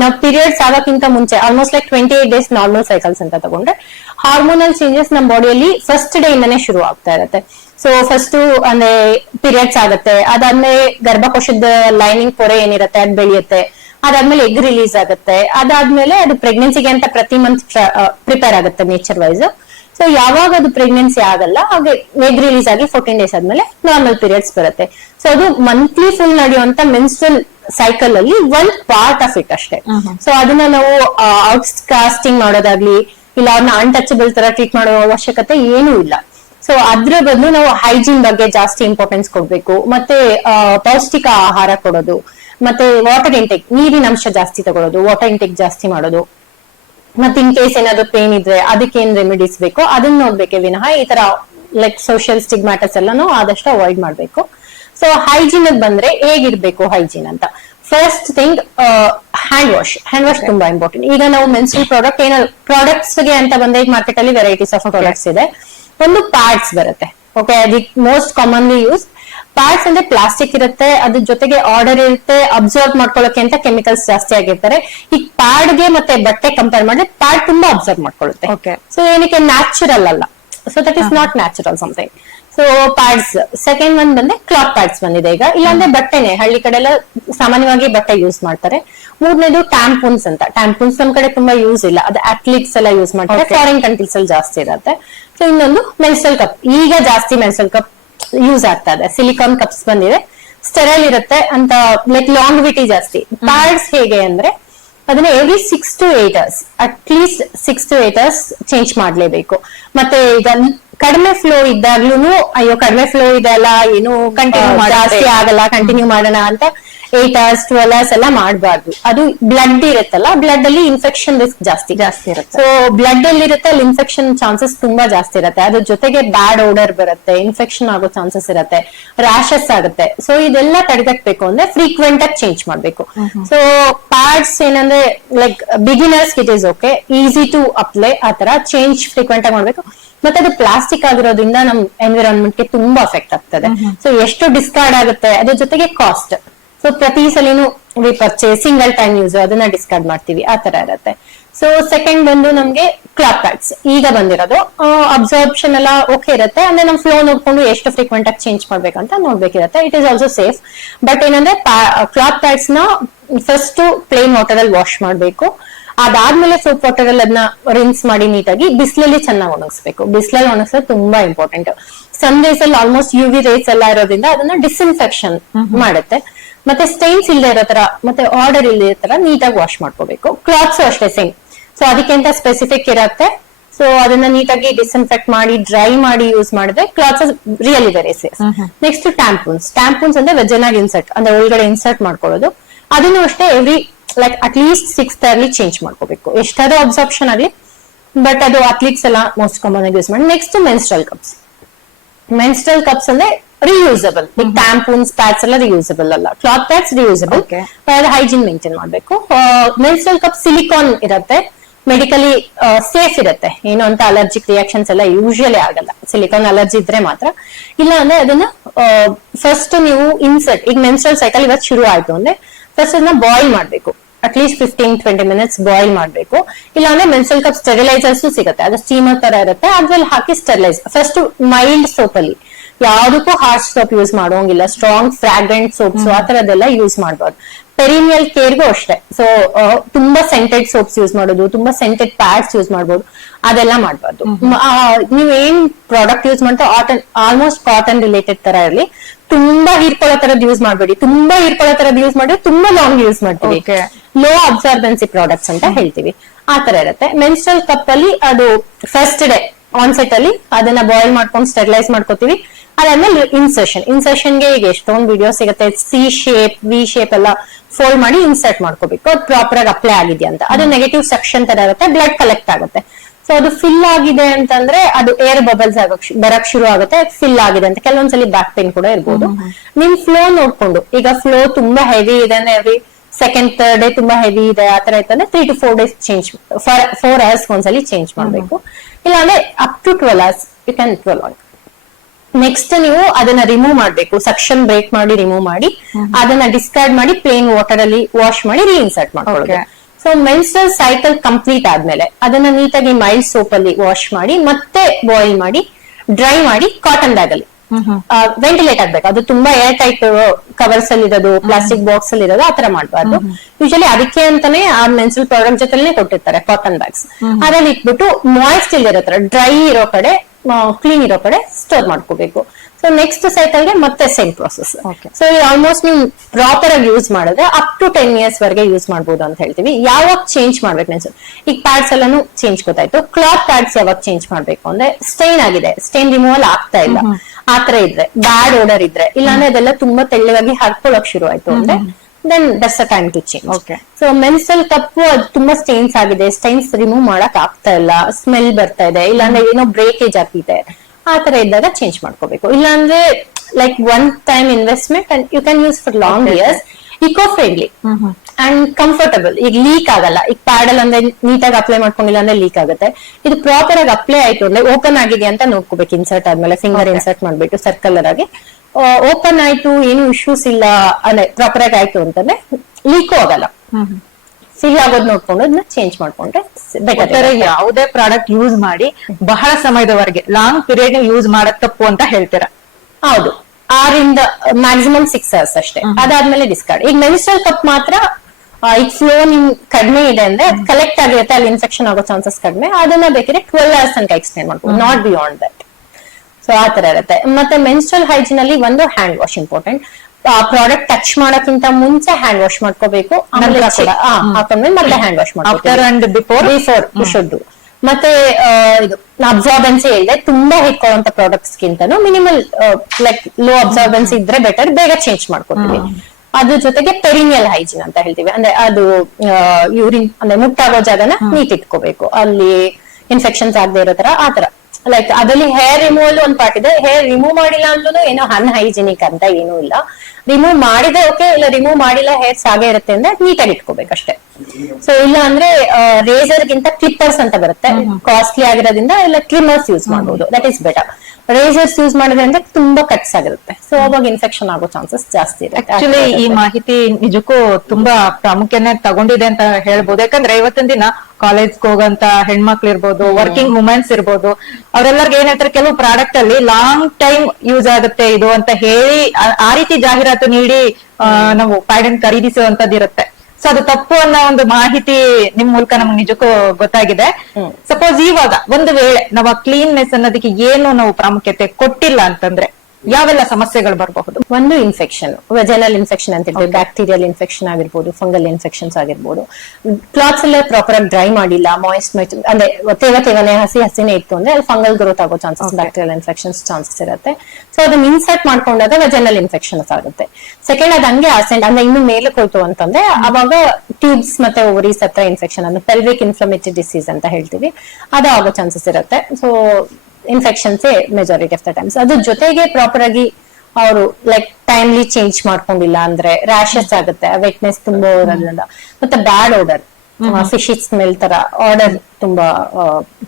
ನಾವು ಪೀರಿಯಡ್ಸ್ ಆಗೋಕ್ಕಿಂತ ಮುಂಚೆ almost like 28 days normal cycles ಅಂತ ತಗೊಂಡ್ರೆ ಹಾರ್ಮೋನಲ್ ಚೇಂಜಸ್ ನಮ್ಮ ಬಾಡಿಯಲ್ಲಿ ಫಸ್ಟ್ ಡೇ ಇಂದಾನೆ ಶುರು ಆಗ್ತಾ ಇರುತ್ತೆ. ಸೊ ಫಸ್ಟ್ ಅಂದ್ರೆ ಪೀರಿಯಡ್ಸ್ ಆಗುತ್ತೆ, ಅದಾದ್ಮೇಲೆ ಗರ್ಭಕೋಶದ ಲೈನಿಂಗ್ ಪೊರೆ ಏನಿರುತ್ತೆ ಅದು ಬೆಳೆಯುತ್ತೆ, ಅದಾದ್ಮೇಲೆ ಎಗ್ ರಿಲೀಸ್ ಆಗುತ್ತೆ, ಅದಾದ್ಮೇಲೆ ಅದು ಪ್ರೆಗ್ನೆನ್ಸಿಗೆ ಅಂತ ಪ್ರತಿ ಮಂತ್ ಪ್ರಿಪೇರ್ ಆಗುತ್ತೆ ನೇಚರ್ ವೈಸ್. ಸೊ ಯಾವಾಗ ಅದು ಪ್ರೆಗ್ನೆನ್ಸಿ ಆಗಲ್ಲ, ಹಾಗೆ ಎಗ್ ರಿಲೀಸ್ ಆಗಿ 14 days ಆದ್ಮೇಲೆ ನಾರ್ಮಲ್ ಪೀರಿಯಡ್ಸ್ ಬರುತ್ತೆ. ಸೊ ಅದು ಮಂತ್ಲಿ ಫುಲ್ ನಡೆಯುವಂತ ಮೆನ್ಸ್ಟ್ರಲ್ ಸೈಕಲ್ ಅಲ್ಲಿ ಒಂದ್ ಪಾರ್ಟ್ ಆಫ್ ಇಟ್ ಅಷ್ಟೇ. ಸೊ ಅದನ್ನ ನಾವು ಔಟ್ ಕಾಸ್ಟಿಂಗ್ ಮಾಡೋದಾಗ್ಲಿ, ಇಲ್ಲ ಅವ್ರನ್ನ ಅನ್ಟಚಬಲ್ ತರ ಟ್ರೀಟ್ ಮಾಡೋ ಅವಶ್ಯಕತೆ ಏನೂ ಇಲ್ಲ. ಸೊ ಅದ್ರ ಬದಲು ನಾವು ಹೈಜೀನ್ ಬಗ್ಗೆ ಜಾಸ್ತಿ ಇಂಪಾರ್ಟೆನ್ಸ್ ಕೊಡ್ಬೇಕು. ಮತ್ತೆ ಪೌಷ್ಟಿಕ ಆಹಾರ ಕೊಡೋದು, ಮತ್ತೆ ವಾಟರ್ ಇಂಟೇಕ್, ನೀರಿನ ಅಂಶ ಜಾಸ್ತಿ ತಗೊಳ್ಳೋದು, ವಾಟರ್ ಇಂಟೇಕ್ ಜಾಸ್ತಿ ಮಾಡೋದು. ಮತ್ತೆ ಇನ್ ಕೇಸ್ ಏನಾದ್ರು ಪೇನ್ ಇದ್ರೆ ಅದಕ್ಕೆ ಏನ್ ರೆಮಿಡೀಸ್ ಬೇಕೋ ಅದನ್ನ ನೋಡ್ಬೇಕೆ ವಿನಃ ಈ ತರ ಲೈಕ್ ಸೋಷಿಯಲ್ ಸ್ಟಿಗ್ಮ್ಯಾಟಸ್ ಎಲ್ಲಾನು ಆದಷ್ಟು ಅವಾಯ್ಡ್ ಮಾಡ್ಬೇಕು. ಸೊ ಹೈಜೀನ್ ಬಂದ್ರೆ ಹೇಗಿರ್ಬೇಕು ಹೈಜೀನ್ ಅಂತ. ಫಸ್ಟ್ ಥಿಂಗ್ ಹ್ಯಾಂಡ್ ವಾಶ್ ತುಂಬಾ ಇಂಪಾರ್ಟೆಂಟ್. ಈಗ ನಾವು ಮೆನ್ಸ್ಟ್ರಲ್ ಪ್ರಾಡಕ್ಟ್ಸ್ ಗೆ ಅಂತ ಬಂದ್ರೆ ಈಗ ಮಾರ್ಕೆಟ್ ಅಲ್ಲಿ ವೆರೈಟೀಸ್ ಆಫ್ ಪ್ರಾಡಕ್ಟ್ಸ್ ಇದೆ. ಒಂದು ಪ್ಯಾಡ್ಸ್ ಬರುತ್ತೆ. ಓಕೆ, ಅದಕ್ಕೆ ಮೋಸ್ಟ್ ಕಾಮನ್ಲಿ ಯೂಸ್ ಪ್ಯಾಡ್ಸ್ ಅಂದ್ರೆ ಪ್ಲಾಸ್ಟಿಕ್ ಇರುತ್ತೆ, ಅದ್ರ ಜೊತೆಗೆ ಆರ್ಡರ್ ಇರುತ್ತೆ, ಅಬ್ಸರ್ವ್ ಮಾಡ್ಕೊಳ್ಳೋಕೆ ಅಂತ ಕೆಮಿಕಲ್ಸ್ ಜಾಸ್ತಿ ಆಗಿರ್ತಾರೆ. ಈ ಪ್ಯಾಡ್ ಗೆ ಮತ್ತೆ ಬಟ್ಟೆ ಕಂಪೇರ್ ಮಾಡಿದ್ರೆ ಪ್ಯಾಡ್ ತುಂಬಾ ಅಬ್ಸರ್ವ್ ಮಾಡ್ಕೊಳ್ಳುತ್ತೆ. ಸೊ ಏನಕ್ಕೆ ನ್ಯಾಚುರಲ್ ಅಲ್ಲ. So that is not natural something. So pads. Second one ಬಂದ್ರೆ ಕ್ಲಾತ್ ಪ್ಯಾಡ್ಸ್ ಬಂದಿದೆ ಈಗ. ಇಲ್ಲಾಂದ್ರೆ ಬಟ್ಟೆನೆ, ಹಳ್ಳಿ ಕಡೆ ಎಲ್ಲ ಸಾಮಾನ್ಯವಾಗಿ ಬಟ್ಟೆ ಯೂಸ್ ಮಾಡ್ತಾರೆ. ಮೂರನೇದು ಟ್ಯಾಂಪೂನ್ಸ್ ಅಂತ. ಟ್ಯಾಂಪೂನ್ಸ್ ನಮ್ ಕಡೆ ತುಂಬಾ ಯೂಸ್ ಇಲ್ಲ, ಅದು ಅಥ್ಲೀಟ್ಸ್ ಎಲ್ಲ ಯೂಸ್ ಮಾಡ್ತಾರೆ. ಫಾರಿನ್ ಕಂಟ್ರೀಸ್ ಅಲ್ಲಿ ಜಾಸ್ತಿ ಇರುತ್ತೆ. ಸೊ ಇನ್ನೊಂದು ಮೆನ್ಸ್ಟ್ರಲ್ ಕಪ್. ಈಗ ಜಾಸ್ತಿ ಮೆನ್ಸ್ಟ್ರಲ್ ಕಪ್ ಯೂಸ್ ಆಗ್ತಾ ಇದೆ. ಸಿಲಿಕಾನ್ ಕಪ್ಸ್ ಬಂದಿದೆ, ಸ್ಟೆರೈಲ್ ಇರುತ್ತೆ ಅಂತ, ಲೈಕ್ ಲಾಂಗ್ವಿಟಿ ಜಾಸ್ತಿ. ಪ್ಯಾಡ್ಸ್ ಹೇಗೆ ಅಂದ್ರೆ ಅದನ್ನ every 6 to 8 hours, at least 6 to 8 hours change ಮಾಡ್ಲೇಬೇಕು. ಮತ್ತೆ ಈಗ ಕಡಿಮೆ ಫ್ಲೋ ಇದ್ದಾಗ್ಲೂ ಅಯ್ಯೋ ಕಡಿಮೆ ಫ್ಲೋ ಇದೆ ಅಲ್ಲ, ಏನು ಕಂಟಿನ್ಯೂ ಜಾಸ್ತಿ ಆಗಲ್ಲ, ಕಂಟಿನ್ಯೂ ಮಾಡೋಣ ಅಂತ 8 hours 12 hours ಎಲ್ಲ ಮಾಡಬಾರ್ದು. ಅದು ಬ್ಲಡ್ ಇರುತ್ತಲ್ಲ, ಬ್ಲಡ್ ಅಲ್ಲಿ ಇನ್ಫೆಕ್ಷನ್ ರಿಸ್ಕ್ ಜಾಸ್ತಿ ಇರುತ್ತೆ. ಸೊ ಬ್ಲಡ್ ಅಲ್ಲಿ ಇರುತ್ತೆ, ಅಲ್ಲಿ ಇನ್ಫೆಕ್ಷನ್ ಚಾನ್ಸಸ್ ತುಂಬಾ ಜಾಸ್ತಿ ಇರುತ್ತೆ. ಅದ್ರ ಜೊತೆಗೆ ಬ್ಯಾಡ್ ಓಡರ್ ಬರುತ್ತೆ, ಇನ್ಫೆಕ್ಷನ್ ಆಗೋ ಚಾನ್ಸಸ್ ಇರುತ್ತೆ, ರ್ಯಾಶಸ್ ಆಗುತ್ತೆ. ಸೊ ಇದೆಲ್ಲ ತಡೆಗಟ್ಟಬೇಕು ಅಂದ್ರೆ ಫ್ರೀಕ್ವೆಂಟ್ ಆಗಿ ಚೇಂಜ್ ಮಾಡ್ಬೇಕು. ಸೊ ಪ್ಯಾಡ್ಸ್ ಏನಂದ್ರೆ like beginners it is okay, easy to apply, ಆತರ ಚೇಂಜ್ ಫ್ರೀಕ್ವೆಂಟ್ ಆಗಿ ಮಾಡ್ಬೇಕು. ಮತ್ತೆ ಅದು ಪ್ಲಾಸ್ಟಿಕ್ ಆಗಿರೋದ್ರಿಂದ ನಮ್ ಎನ್ವಿರಾನ್ಮೆಂಟ್ ಗೆ ತುಂಬಾ ಅಫೆಕ್ಟ್ ಆಗ್ತದೆ. ಸೊ ಎಷ್ಟು ಡಿಸ್ಕಾರ್ಡ್ ಆಗುತ್ತೆ, ಅದ್ರ ಜೊತೆಗೆ ಕಾಸ್ಟ್. ಸೊ ಪ್ರತಿ ಸಲಿನೂ we purchase single time use, ಅದನ್ನ ಡಿಸ್ಕಾರ್ಡ್ ಮಾಡ್ತೀವಿ, ಆ ತರ ಇರುತ್ತೆ. ಸೊ ಸೆಕೆಂಡ್ ಬಂದು ನಮ್ಗೆ ಕ್ಲಾತ್ ಪ್ಯಾಡ್ಸ್ ಈಗ ಬಂದಿರೋದು. ಅಬ್ಸಾರ್ಪ್ಷನ್ ಎಲ್ಲ ಓಕೆ ಇರುತ್ತೆ, ಅಂದ್ರೆ ನಮ್ ಫ್ಲೋ ನೋಡ್ಕೊಂಡು ಎಷ್ಟು ಫ್ರೀಕ್ವೆಂಟ್ ಆಗಿ ಚೇಂಜ್ ಮಾಡ್ಬೇಕಂತ ನೋಡ್ಬೇಕಿರುತ್ತೆ. It is also safe. But ಏನಂದ್ರೆ ಕ್ಲಾತ್ ಪ್ಯಾಡ್ಸ್ ನ ಫಸ್ಟ್ ಪ್ಲೇನ್ ವಾಟರ್ ಅಲ್ಲಿ ವಾಶ್ ಮಾಡ್ಬೇಕು. ಅದಾದ್ಮೇಲೆ ಸೋಪ್ ವಾಟರ್ ಅಲ್ಲಿ ಅದನ್ನ ರಿನ್ಸ್ ಮಾಡಿ ನೀಟಾಗಿ ಬಿಸಿಲಲ್ಲಿ ಚೆನ್ನಾಗಿ ಒಣಗಿಸ್ಬೇಕು. ಬಿಸಿಲಲ್ಲಿ ಒಣಗಿಸೋದು ತುಂಬಾ ಇಂಪಾರ್ಟೆಂಟ್. ಸನ್ ರೇಸ್ ಅಲ್ಲಿ ಆಲ್ಮೋಸ್ಟ್ UV ರೇಸ್ ಎಲ್ಲ ಇರೋದ್ರಿಂದ ಅದನ್ನ ಡಿಸ್ಇನ್ಫೆಕ್ಷನ್ ಮಾಡುತ್ತೆ. ಮತ್ತೆ ಸ್ಟೈನ್ಸ್ ಇಲ್ಲದೆ ಇರೋ ತರ, ಮತ್ತೆ ಆರ್ಡರ್ ಇಲ್ಲದೆ ಇರೋ ತರ ನೀಟಾಗಿ ವಾಶ್ ಮಾಡ್ಕೋಬೇಕು. ಕ್ಲಾತ್ಸ್ ಅಷ್ಟೇ ಸೇಮ್. ಸೊ ಅದಕ್ಕೆ ಅಂತ ಸ್ಪೆಸಿಫಿಕ್ ಇರುತ್ತೆ. ಸೊ ಅದನ್ನ ನೀಟಾಗಿ ಡಿಸ್ಇನ್ಫೆಕ್ಟ್ ಮಾಡಿ ಡ್ರೈ ಮಾಡಿ ಯೂಸ್ ಮಾಡಿದ್ರೆ cloths really very safe. Next tampons ಅಂದ್ರೆ ವೆಜನಾಗಿ ಇನ್ಸರ್ಟ್, ಅಂದ್ರೆ ಒಳಗಡೆ ಇನ್ಸರ್ಟ್ ಮಾಡ್ಕೊಳ್ಳೋದು. ಅದನ್ನು ಅಷ್ಟೇ every like at least 6th hourly change ಮಾಡ್ಕೋಬೇಕು, ಎಷ್ಟಾದ್ರೂ ಅಬ್ಸಾರ್ಪ್ಷನ್ ಆಗಲಿ. ಬಟ್ ಅದು ಅಥ್ಲೀಟ್ಸ್ ಎಲ್ಲ ಮೋಸ್ಟ್ ಕಾಮನ್ ಆಗಿ ಯೂಸ್ ಮಾಡಿ. ನೆಕ್ಸ್ಟ್ ಮೆನ್ಸ್ಟ್ರಲ್ ಕಪ್ಸ್ ಅಂದ್ರೆ ರಿಯೂಸಬಲ್. ಈಗ ಟ್ಯಾಂಪೂನ್ಸ್ ಪ್ಯಾಡ್ಸ್ ಎಲ್ಲ ರಿಯೂಸಬಲ್ ಅಲ್ಲ, cloth pads reusable. Hygiene maintain ಮಾಡ್ಬೇಕು. ಮೆನ್ಸ್ಟ್ರಲ್ ಕಪ್ ಸಿಲಿಕಾನ್ ಇರುತ್ತೆ, ಮೆಡಿಕಲಿ ಸೇಫ್ ಇರುತ್ತೆ, ಏನು ಅಂತ ಅಲರ್ಜಿಕ್ ರಿಯಾಕ್ಷನ್ಸ್ ಎಲ್ಲ ಯೂಶಲಿ ಆಗಲ್ಲ. ಸಿಲಿಕಾನ್ ಅಲರ್ಜಿ ಇದ್ರೆ ಮಾತ್ರ. ಇಲ್ಲ ಅಂದ್ರೆ ಅದನ್ನ ಫಸ್ಟ್ ನೀವು ಇನ್ಸರ್ಟ್, ಈಗ ಮೆನ್ಸ್ಟ್ರಲ್ ಸೈಕಲ್ ಇವತ್ತು ಶುರು ಆಯ್ತು ಅಂದ್ರೆ ಫಸ್ಟ್ ಅದನ್ನ ಬಾಯ್ಲ್ ಮಾಡ್ಬೇಕು. ಅಟ್ಲೀಸ್ಟ್ 15-20 minutes ಬಾಯ್ಲ್ ಮಾಡ್ಬೇಕು. ಇಲ್ಲ ಅಂದ್ರೆ ಮೆನ್ಸ್ಟ್ರಲ್ ಕಪ್ ಸ್ಟೆರಿಲೈಸರ್ಸ್ ಸಿಗುತ್ತೆ, ಅದು ಸ್ಟೀಮರ್ ತರ ಇರುತ್ತೆ, ಅದ್ರಲ್ಲಿ ಹಾಕಿ ಸ್ಟೆರಿಲೈಸ್. ಫಸ್ಟ್ ಮೈಲ್ಡ್ ಸೋಪ್ ಅಲ್ಲಿ, ಯಾವ್ದಕ್ಕೂ ಹಾರ್ಶ್ ಸೋಪ್ ಯೂಸ್ ಮಾಡೋಂಗಿಲ್ಲ. ಸ್ಟ್ರಾಂಗ್ ಫ್ರಾಗ್ರೆಂಟ್ ಸೋಪ್ಸ್ ಆ ತರದೆಲ್ಲ ಯೂಸ್ ಮಾಡಬಾರ್ದು. ಪೆರಿನಿಯಲ್ ಕೇರ್ಗೂ ಅಷ್ಟೇ. ಸೊ ತುಂಬಾ ಸೆಂಟೆಡ್ ಸೋಪ್ಸ್ ಯೂಸ್ ಮಾಡೋದು, ತುಂಬಾ ಸೆಂಟೆಡ್ ಪ್ಯಾಡ್ಸ್ ಯೂಸ್ ಮಾಡ್ಬೋದು, ಅದೆಲ್ಲ ಮಾಡಬಾರ್ದು. ನೀವ್ ಏನ್ ಪ್ರಾಡಕ್ಟ್ ಯೂಸ್ ಮಾಡ್ತಾ ಆಲ್ಮೋಸ್ಟ್ ಕಾಟನ್ ರಿಲೇಟೆಡ್ ತರ ಇರಲಿ. ತುಂಬಾ ಹೀರ್ಕೊಳ್ಳೋ ತರದ್ ಯೂಸ್ ಮಾಡಬೇಡಿ. ತುಂಬಾ ಹೀರ್ಕೊಳ್ಳೋ ತರದ್ ಯೂಸ್ ಮಾಡಿದ್ರೆ ತುಂಬಾ ಲಾಂಗ್ ಯೂಸ್ ಮಾಡ್ತೀವಿ. ಲೋ ಅಬ್ಸಾರ್ಬೆನ್ಸಿ ಪ್ರಾಡಕ್ಟ್ಸ್ ಅಂತ ಹೇಳ್ತೀವಿ, ಆ ತರ ಇರುತ್ತೆ. ಮೆನ್ಸ್ಟ್ರಲ್ ಕಪ್ ಅಲ್ಲಿ ಅದು ಫಸ್ಟ್ ಡೇ ಆನ್ಸೆಟ್ ಅಲ್ಲಿ ಅದನ್ನ ಬಾಯ್ಲ್ ಮಾಡ್ಕೊಂಡು ಸ್ಟೆರಿಲೈಸ್ ಮಾಡ್ಕೋತೀವಿ. ಅದಾದ್ಮೇಲೆ ಇನ್ಸರ್ಷನ್ಗೆ ಈಗ ಎಷ್ಟೊಂದು ವಿಡಿಯೋ ಸಿಗುತ್ತೆ. C ಶೇಪ್, V ಶೇಪ್ ಎಲ್ಲ ಫೋಲ್ಡ್ ಮಾಡಿ ಇನ್ಸರ್ಟ್ ಮಾಡ್ಕೋಬೇಕು. ಅದು ಪ್ರಾಪರ್ ಆಗಿ ಅಪ್ಲೈ ಆಗಿದೆಯಾ ಅಂತ. ಅದು ನೆಗೆಟಿವ್ ಸೆಕ್ಷನ್ ತರ ಇರುತ್ತೆ, ಬ್ಲಡ್ ಕಲೆಕ್ಟ್ ಆಗುತ್ತೆ. ಸೊ ಅದು ಫಿಲ್ ಆಗಿದೆ ಅಂತಂದ್ರೆ ಅದು ಏರ್ ಬಬಲ್ಸ್ ಬರಕ್ ಶುರು ಆಗುತ್ತೆ. ಫಿಲ್ ಆಗಿದೆ ಅಂತ ಕೆಲವೊಂದ್ಸಲಿ ಬ್ಯಾಕ್ ಪೇನ್ ಕೂಡ ಇರ್ಬೋದು. ನಿಮ್ ಫ್ಲೋ ನೋಡ್ಕೊಂಡು, ಈಗ ಫ್ಲೋ ತುಂಬಾ ಹೆವಿ ಇದೆ ಅಂದ್ರೆ ಎವ್ರಿ ಸೆಕೆಂಡ್ ಥರ್ಡ್ ಡೇ ತುಂಬಾ ಹೆವಿ ಇದೆ ಆ ತರ ಇತ್ತಂದ್ರೆ 3 to 4 days ಚೇಂಜ್, 4 hours ಒಂದ್ಸಲಿ ಚೇಂಜ್ ಮಾಡ್ಬೇಕು. ಇಲ್ಲ ಅಂದ್ರೆ up to 12 hours you can 12 hours. Next ನೀವು ಅದನ್ನ ರಿಮೂವ್ ಮಾಡ್ಬೇಕು, ಸಕ್ಷನ್ ಬ್ರೇಕ್ ಮಾಡಿ ರಿಮೂವ್ ಮಾಡಿ ಅದನ್ನ ಡಿಸ್ಕಾರ್ಡ್ ಮಾಡಿ ಪ್ಲೇನ್ ವಾಟರ್ ಅಲ್ಲಿ ವಾಶ್ ಮಾಡಿ ರೀಇನ್ಸರ್ಟ್ ಮಾಡ್ಕೊಳ್ಳೋದು. ಸೊ ಮೆನ್ಸ್ಟ್ರಲ್ ಸೈಕಲ್ ಕಂಪ್ಲೀಟ್ ಆದ್ಮೇಲೆ ಅದನ್ನ ನೀಟಾಗಿ ಮೈಲ್ಡ್ ಸೋಪ್ ಅಲ್ಲಿ ವಾಶ್ ಮಾಡಿ ಮತ್ತೆ ಬಾಯ್ಲ್ ಮಾಡಿ ಡ್ರೈ ಮಾಡಿ ಕಾಟನ್ ಬ್ಯಾಗ್ ಅಲ್ಲಿ ವೆಂಟಿಲೇಟ್ ಆಗ್ಬೇಕು. ಅದು ತುಂಬಾ ಏರ್ ಟೈಟ್ ಕವರ್ಸ್ ಅಲ್ಲಿ ಇರೋದು, ಪ್ಲಾಸ್ಟಿಕ್ ಬಾಕ್ಸ್ ಅಲ್ಲಿ ಇರೋದು, ಆತರ ಮಾಡಬಾರ್ದು. ಯೂಶಲಿ ಅದಕ್ಕೆ ಅಂತಾನೆ ಆ ಮೆನ್ಸ್ಟ್ರಲ್ ಪ್ರಾಡಕ್ಟ್ ಜೊತೆನೆ ಕೊಟ್ಟಿರ್ತಾರೆ ಕಾಟನ್ ಬ್ಯಾಗ್ಸ್. ಅದ್ರಲ್ಲಿ ಇಟ್ಬಿಟ್ಟು ಮಾಯ್ಸ್ಟ್ ಇರೋ ತರ ಡ್ರೈ ಇರೋ ಕಡೆ, ಕ್ಲೀನ್ ಇರೋ ಕಡೆ ಸ್ಟೋರ್ ಮಾಡ್ಕೋಬೇಕು. ಸೊ ನೆಕ್ಸ್ಟ್ ಸೈಕಲ್ಗೆ ಮತ್ತೆ ಸೇಮ್ ಪ್ರೊಸೆಸ್. ಸೊ ಆಲ್ಮೋಸ್ಟ್ ನೀವು ಪ್ರಾಪರ್ ಆಗಿ ಯೂಸ್ ಮಾಡಿದ್ರೆ ಅಪ್ ಟು 10 years ವರೆಗೆ ಯೂಸ್ ಮಾಡಬಹುದು ಅಂತ ಹೇಳ್ತೀವಿ. ಯಾವಾಗ ಚೇಂಜ್ ಮಾಡ್ಬೇಕು ನೆನ್ಸು, ಈಗ ಪ್ಯಾಡ್ಸ್ ಎಲ್ಲಾನು ಚೇಂಜ್ ಗೊತ್ತಾಯ್ತು. ಕ್ಲಾತ್ ಪ್ಯಾಡ್ಸ್ ಯಾವಾಗ ಚೇಂಜ್ ಮಾಡ್ಬೇಕು ಅಂದ್ರೆ ಸ್ಟೈನ್ ಆಗಿದೆ, ಸ್ಟೈನ್ ರಿಮೂವಲ್ ಆಗ್ತಾ ಇಲ್ಲ, ಆತರ ಇದ್ರೆ, ಬ್ಯಾಡ್ ಓಡರ್ ಇದ್ರೆ, ಇಲ್ಲಾಂದ್ರೆ ಅದೆಲ್ಲ ತುಂಬಾ ತೆಳ್ಳಗಾಗಿ ಹರ್ಕೊಳಕ್ ಶುರು ಆಯ್ತು ಅಂದ್ರೆ then that's a time to change. So menstrual cup ಅದು ತುಂಬಾ ಸ್ಟೈನ್ಸ್ ಆಗಿದೆ, ಸ್ಟೈನ್ಸ್ ರಿಮೂವ್ ಮಾಡಕ್ ಆಗ್ತಾ ಇಲ್ಲ, ಸ್ಮೆಲ್ ಬರ್ತಾ ಇದೆ, ಇಲ್ಲಾಂದ್ರೆ ಏನೋ ಬ್ರೇಕೇಜ್ ಆಗ್ತಿದೆ, ಆ ತರ ಇದ್ದಾಗ ಚೇಂಜ್ ಮಾಡ್ಕೋಬೇಕು. ಇಲ್ಲಾಂದ್ರೆ like one time investment and you can use for long years. Eco friendly and comfortable. ಈಗ ಲೀಕ್ ಆಗಲ್ಲ. ಈಗ ಪ್ಯಾಡಲ್ ಅಂದ್ರೆ ನೀಟಾಗಿ ಅಪ್ಲೈ ಮಾಡ್ಕೊಂಡಿಲ್ಲ ಅಂದ್ರೆ ಲೀಕ್ ಆಗುತ್ತೆ. ಇದು ಪ್ರಾಪರ್ ಆಗಿ ಅಪ್ಲೈ ಆಯ್ತು ಅಂದ್ರೆ ಓಪನ್ ಆಗಿದೆ ಅಂತ ನೋಡ್ಕೋಬೇಕು. ಇನ್ಸರ್ಟ್ ಆದ್ಮೇಲೆ ಫಿಂಗರ್ ಇನ್ಸರ್ಟ್ ಮಾಡ್ಬಿಟ್ಟು ಸರ್ಕಲರ್ ಆಗಿ ಓಪನ್ ಆಯ್ತು, ಏನು ಇಶ್ಯೂಸ್ ಇಲ್ಲ ಅಂದ್ರೆ ಪ್ರಾಪರ್ ಆಗಿ ಆಯ್ತು ಅಂತಂದ್ರೆ ಲೀಕು ಆಗಲ್ಲ. ಫಿಲ್ ಆಗೋದ್ ನೋಡ್ಕೊಂಡು ಅದನ್ನ ಚೇಂಜ್ ಮಾಡ್ಕೊಂಡ್ರೆ ಬೆಟರ್. ಯಾವುದೇ ಪ್ರಾಡಕ್ಟ್ ಯೂಸ್ ಮಾಡಿ ಬಹಳ ಸಮಯದವರೆಗೆ ಲಾಂಗ್ ಪೀರಿಯಡ್ ಯೂಸ್ ಮಾಡಕ್ ತಪ್ಪು ಅಂತ ಹೇಳ್ತೀರಾ? ಹೌದು, 6 ಮ್ಯಾಕ್ಸಿಮಮ್ 6 hours ಅಷ್ಟೇ. ಅದಾದ್ಮೇಲೆ ಡಿಸ್ಕಾರ್ಡ್. ಈಗ ಮೆನ್ಸ್ಟ್ರಲ್ ಕಪ್ ಮಾತ್ರ ಈಗ ಫ್ಲೋ ನಿಮ್ ಕಡಿಮೆ ಇದೆ ಅಂದ್ರೆ ಕಲೆಕ್ಟ್ ಆಗಿರುತ್ತೆ, ಅಲ್ಲಿ ಇನ್ಫೆಕ್ಷನ್ ಆಗೋ ಚಾನ್ಸಸ್ ಕಡಿಮೆ. ಅದನ್ನ ಬೇಕಿದ್ರೆ 12 hours ತನಕ ಎಕ್ಸ್ಟೆಂಡ್ ಮಾಡ್ಬೋದು, ನಾಟ್ ಬಿಯಾಂಡ್ ದಟ್. ಸೊ ಆ ತರ ಇರುತ್ತೆ. ಮತ್ತೆ ಮೆನ್ಸ್ಟ್ರಲ್ ಹೈಜೀನ್ ಅಲ್ಲಿ ಒಂದು hand wash important. Product touch ಮಾಡಕ್ಕಿಂತ ಮುಂಚೆ ಹ್ಯಾಂಡ್ ವಾಶ್ ಮಾಡ್ಕೋಬೇಕು. ಹಾಕೊಂಡ್ಮೇಲೆ ಮತ್ತೆ ಹ್ಯಾಂಡ್ ವಾಶ್ ಮಾಡ್ಕೋಬೇಕು. Before should. ಮತ್ತೆ ಇದು ಅಬ್ಸಾರ್ಬೆನ್ಸಿ ಹೇಳಿದೆ, ತುಂಬಾ ಹಿಡ್ಕೊಳ್ಳುವಂತ ಪ್ರಾಡಕ್ಟ್ಸ್ ಗಿಂತನೂ ಮಿನಿಮಲ್ ಲೈಕ್ ಲೋ ಅಬ್ಸಾರ್ಬೆನ್ಸಿ ಇದ್ರೆ ಬೆಟರ್, ಬೇಗ ಚೇಂಜ್ ಮಾಡ್ಕೋತೀವಿ. ಅದ್ರ ಜೊತೆಗೆ ಪೆರಿನಿಯಲ್ ಹೈಜೀನ್ ಅಂತ ಹೇಳ್ತೀವಿ. ಅಂದ್ರೆ ಅದು ಯೂರಿನ್ ಅಂದ್ರೆ ಮುಟ್ಟಾಗೋ ಜಾಗನ ನೀಟ್ ಇಟ್ಕೋಬೇಕು, ಅಲ್ಲಿ ಇನ್ಫೆಕ್ಷನ್ಸ್ ಆಗದೆ ಇರೋ ತರ ಆತರ. ಲೈಕ್ ಅದರಲ್ಲಿ ಹೇರ್ ರಿಮೂವಲ್ ಒಂದ್ ಪಾರ್ಟ್ ಇದೆ. ಹೇರ್ ರಿಮೂವ್ ಮಾಡಿಲ್ಲ ಅಂದ್ರೂ ಏನೋ ಅನ್ಹೈಜಿನಿಕ್ ಅಂತ ಏನೂ ಇಲ್ಲ. ರಿಮೂವ್ ಮಾಡಿದ್ರೆ ಓಕೆ, ಇಲ್ಲ ರಿಮೂವ್ ಮಾಡಿಲ್ಲ ಹೇರ್ಸ್ ಹಾಗೆ ಇರುತ್ತೆ ಅಂದ್ರೆ ನೀಟಾಗಿ ಇಟ್ಕೋಬೇಕಷ್ಟೇ. ಸೊ ಇಲ್ಲ ಅಂದ್ರೆ ರೇಸರ್ ಗಿಂತ ಕ್ಲಿಪ್ಪರ್ಸ್ ಅಂತ ಬರುತ್ತೆ, ಕಾಸ್ಟ್ಲಿ ಆಗಿರೋದ್ರಿಂದ ಇಲ್ಲ ಟ್ರಿಮ್ಮರ್ಸ್ ಯೂಸ್ ಮಾಡಬಹುದು, that is better. Razors use ಮಾಡೋದ್ರಿಂದ ತುಂಬಾ ಕಟ್ಸ್ ಆಗಿರುತ್ತೆ, ಸೊ ಅವಾಗ ಇನ್ಫೆಕ್ಷನ್ ಆಗೋ ಚಾನ್ಸಸ್ ಜಾಸ್ತಿ ಇರುತ್ತೆ. ಆಕ್ಚುಲಿ ಈ ಮಾಹಿತಿ ನಿಜಕ್ಕೂ ತುಂಬಾ ಪ್ರಾಮುಖ್ಯತೆ ತಗೊಂಡಿದೆ ಅಂತ ಹೇಳ್ಬೋದು. ಯಾಕಂದ್ರೆ ಇವತ್ತಿನ ದಿನ ಕಾಲೇಜ್ ಹೋಗಂತ ಹೆಣ್ಮಕ್ಳು ಇರ್ಬೋದು, ವರ್ಕಿಂಗ್ ವುಮೆನ್ಸ್ ಇರ್ಬೋದು, ಅವ್ರೆಲ್ಲರಿಗೆ ಏನ್ ಹೇಳ್ತಾರೆ, ಕೆಲವು ಪ್ರಾಡಕ್ಟ್ ಅಲ್ಲಿ ಲಾಂಗ್ ಟೈಮ್ ಯೂಸ್ ಆಗುತ್ತೆ ಇದು ಅಂತ ಹೇಳಿ ಆ ರೀತಿ ಜಾಹೀರಾತು ನೀಡಿ ನಾವು ಪ್ಯಾಡ್ ಅನ್ನು ಖರೀದಿಸುವಂತದ್ದು ಇರುತ್ತೆ. ಸೊ ಅದು ತಪ್ಪು ಅನ್ನೋ ಒಂದು ಮಾಹಿತಿ ನಿಮ್ ಮೂಲಕ ನಮ್ಗೆ ನಿಜಕ್ಕೂ ಗೊತ್ತಾಗಿದೆ. ಸಪೋಸ್ ಇವಾಗ ಒಂದು ವೇಳೆ ನಾವು ಕ್ಲೀನ್ನೆಸ್ ಅನ್ನೋದಕ್ಕೆ ಏನು ನಾವು ಪ್ರಾಮುಖ್ಯತೆ ಕೊಟ್ಟಿಲ್ಲ ಅಂತಂದ್ರೆ ಯಾವೆಲ್ಲ ಸಮಸ್ಯೆಗಳು ಬರಬಹುದು? ಒಂದು ಇನ್ಫೆಕ್ಷನ್, ವೆಜೈನಲ್ ಇನ್ಫೆಕ್ಷನ್ ಅಂತ ಹೇಳ್ತೀವಿ, ಬ್ಯಾಕ್ಟೀರಿಯಲ್ ಇನ್ಫೆಕ್ಷನ್ ಆಗಿರ್ಬೋದು, ಫಂಗಲ್ ಇನ್ಫೆಕ್ಷನ್ಸ್ ಆಗಿರ್ಬೋದು. ಕ್ಲಾತ್ಸ್ ಎಲ್ಲ ಪ್ರಾಪರ್ ಆಗಿ ಡ್ರೈ ಮಾಡಿಲ್ಲ, ಮಾಯಿಸ್ಟ್ ಅಂದ್ರೆ ತೇವನೆ ಹಸಿನೇ ಇತ್ತು ಅಂದ್ರೆ ಅಲ್ಲಿ ಫಂಗಲ್ ಗ್ರೋತ್ ಆಗೋ ಚಾನ್ಸಸ್, ಬ್ಯಾಕ್ಟೀರಿಯಲ್ ಇನ್ಫೆಕ್ಷನ್ಸ್ ಚಾನ್ಸಸ್ ಇರುತ್ತೆ. ಸೊ ಅದನ್ನ ಇನ್ಸರ್ಟ್ ಮಾಡ್ಕೊಂಡಾಗ ವೆಜೈನಲ್ ಇನ್ಫೆಕ್ಷನ್ಸ್ ಆಗುತ್ತೆ. ಸೆಕೆಂಡ್ ಅದು ಹಂಗೆ ಅಸೆಂಡ್ ಅಂದ್ರೆ ಇನ್ನು ಮೇಲೆ ಹೋಯ್ತು ಅಂತಂದ್ರೆ ಅವಾಗ ಟ್ಯೂಬ್ಸ್ ಮತ್ತೆ ಓವರೀಸ್ ಹತ್ರ ಇನ್ಫೆಕ್ಷನ್ ಅನ್ನು ಪೆಲ್ವಿಕ್ ಇನ್ಫ್ಲಮೇಟರಿ ಡಿಸೀಸ್ ಅಂತ ಹೇಳ್ತೀವಿ, ಅದು ಆಗೋ ಚಾನ್ಸಸ್ ಇರುತ್ತೆ. So infections majority of the times. ಅದ್ರ ಜೊತೆಗೆ ಪ್ರಾಪರ್ ಆಗಿ ಅವರು ಲೈಕ್ ಟೈಮ್ಲಿ ಚೇಂಜ್ ಮಾಡ್ಕೊಂಡಿಲ್ಲ ಅಂದ್ರೆ ರ್ಯಾಶಸ್ ಆಗುತ್ತೆ, ವೆಟ್ನೆಸ್ ತುಂಬಾ ಇರೋದ್ರಿಂದ. ಮತ್ತೆ ಬ್ಯಾಡ್ ಆರ್ಡರ್, ಫಿಶಿ ಸ್ಮೆಲ್ ತರ ಆರ್ಡರ್ ತುಂಬಾ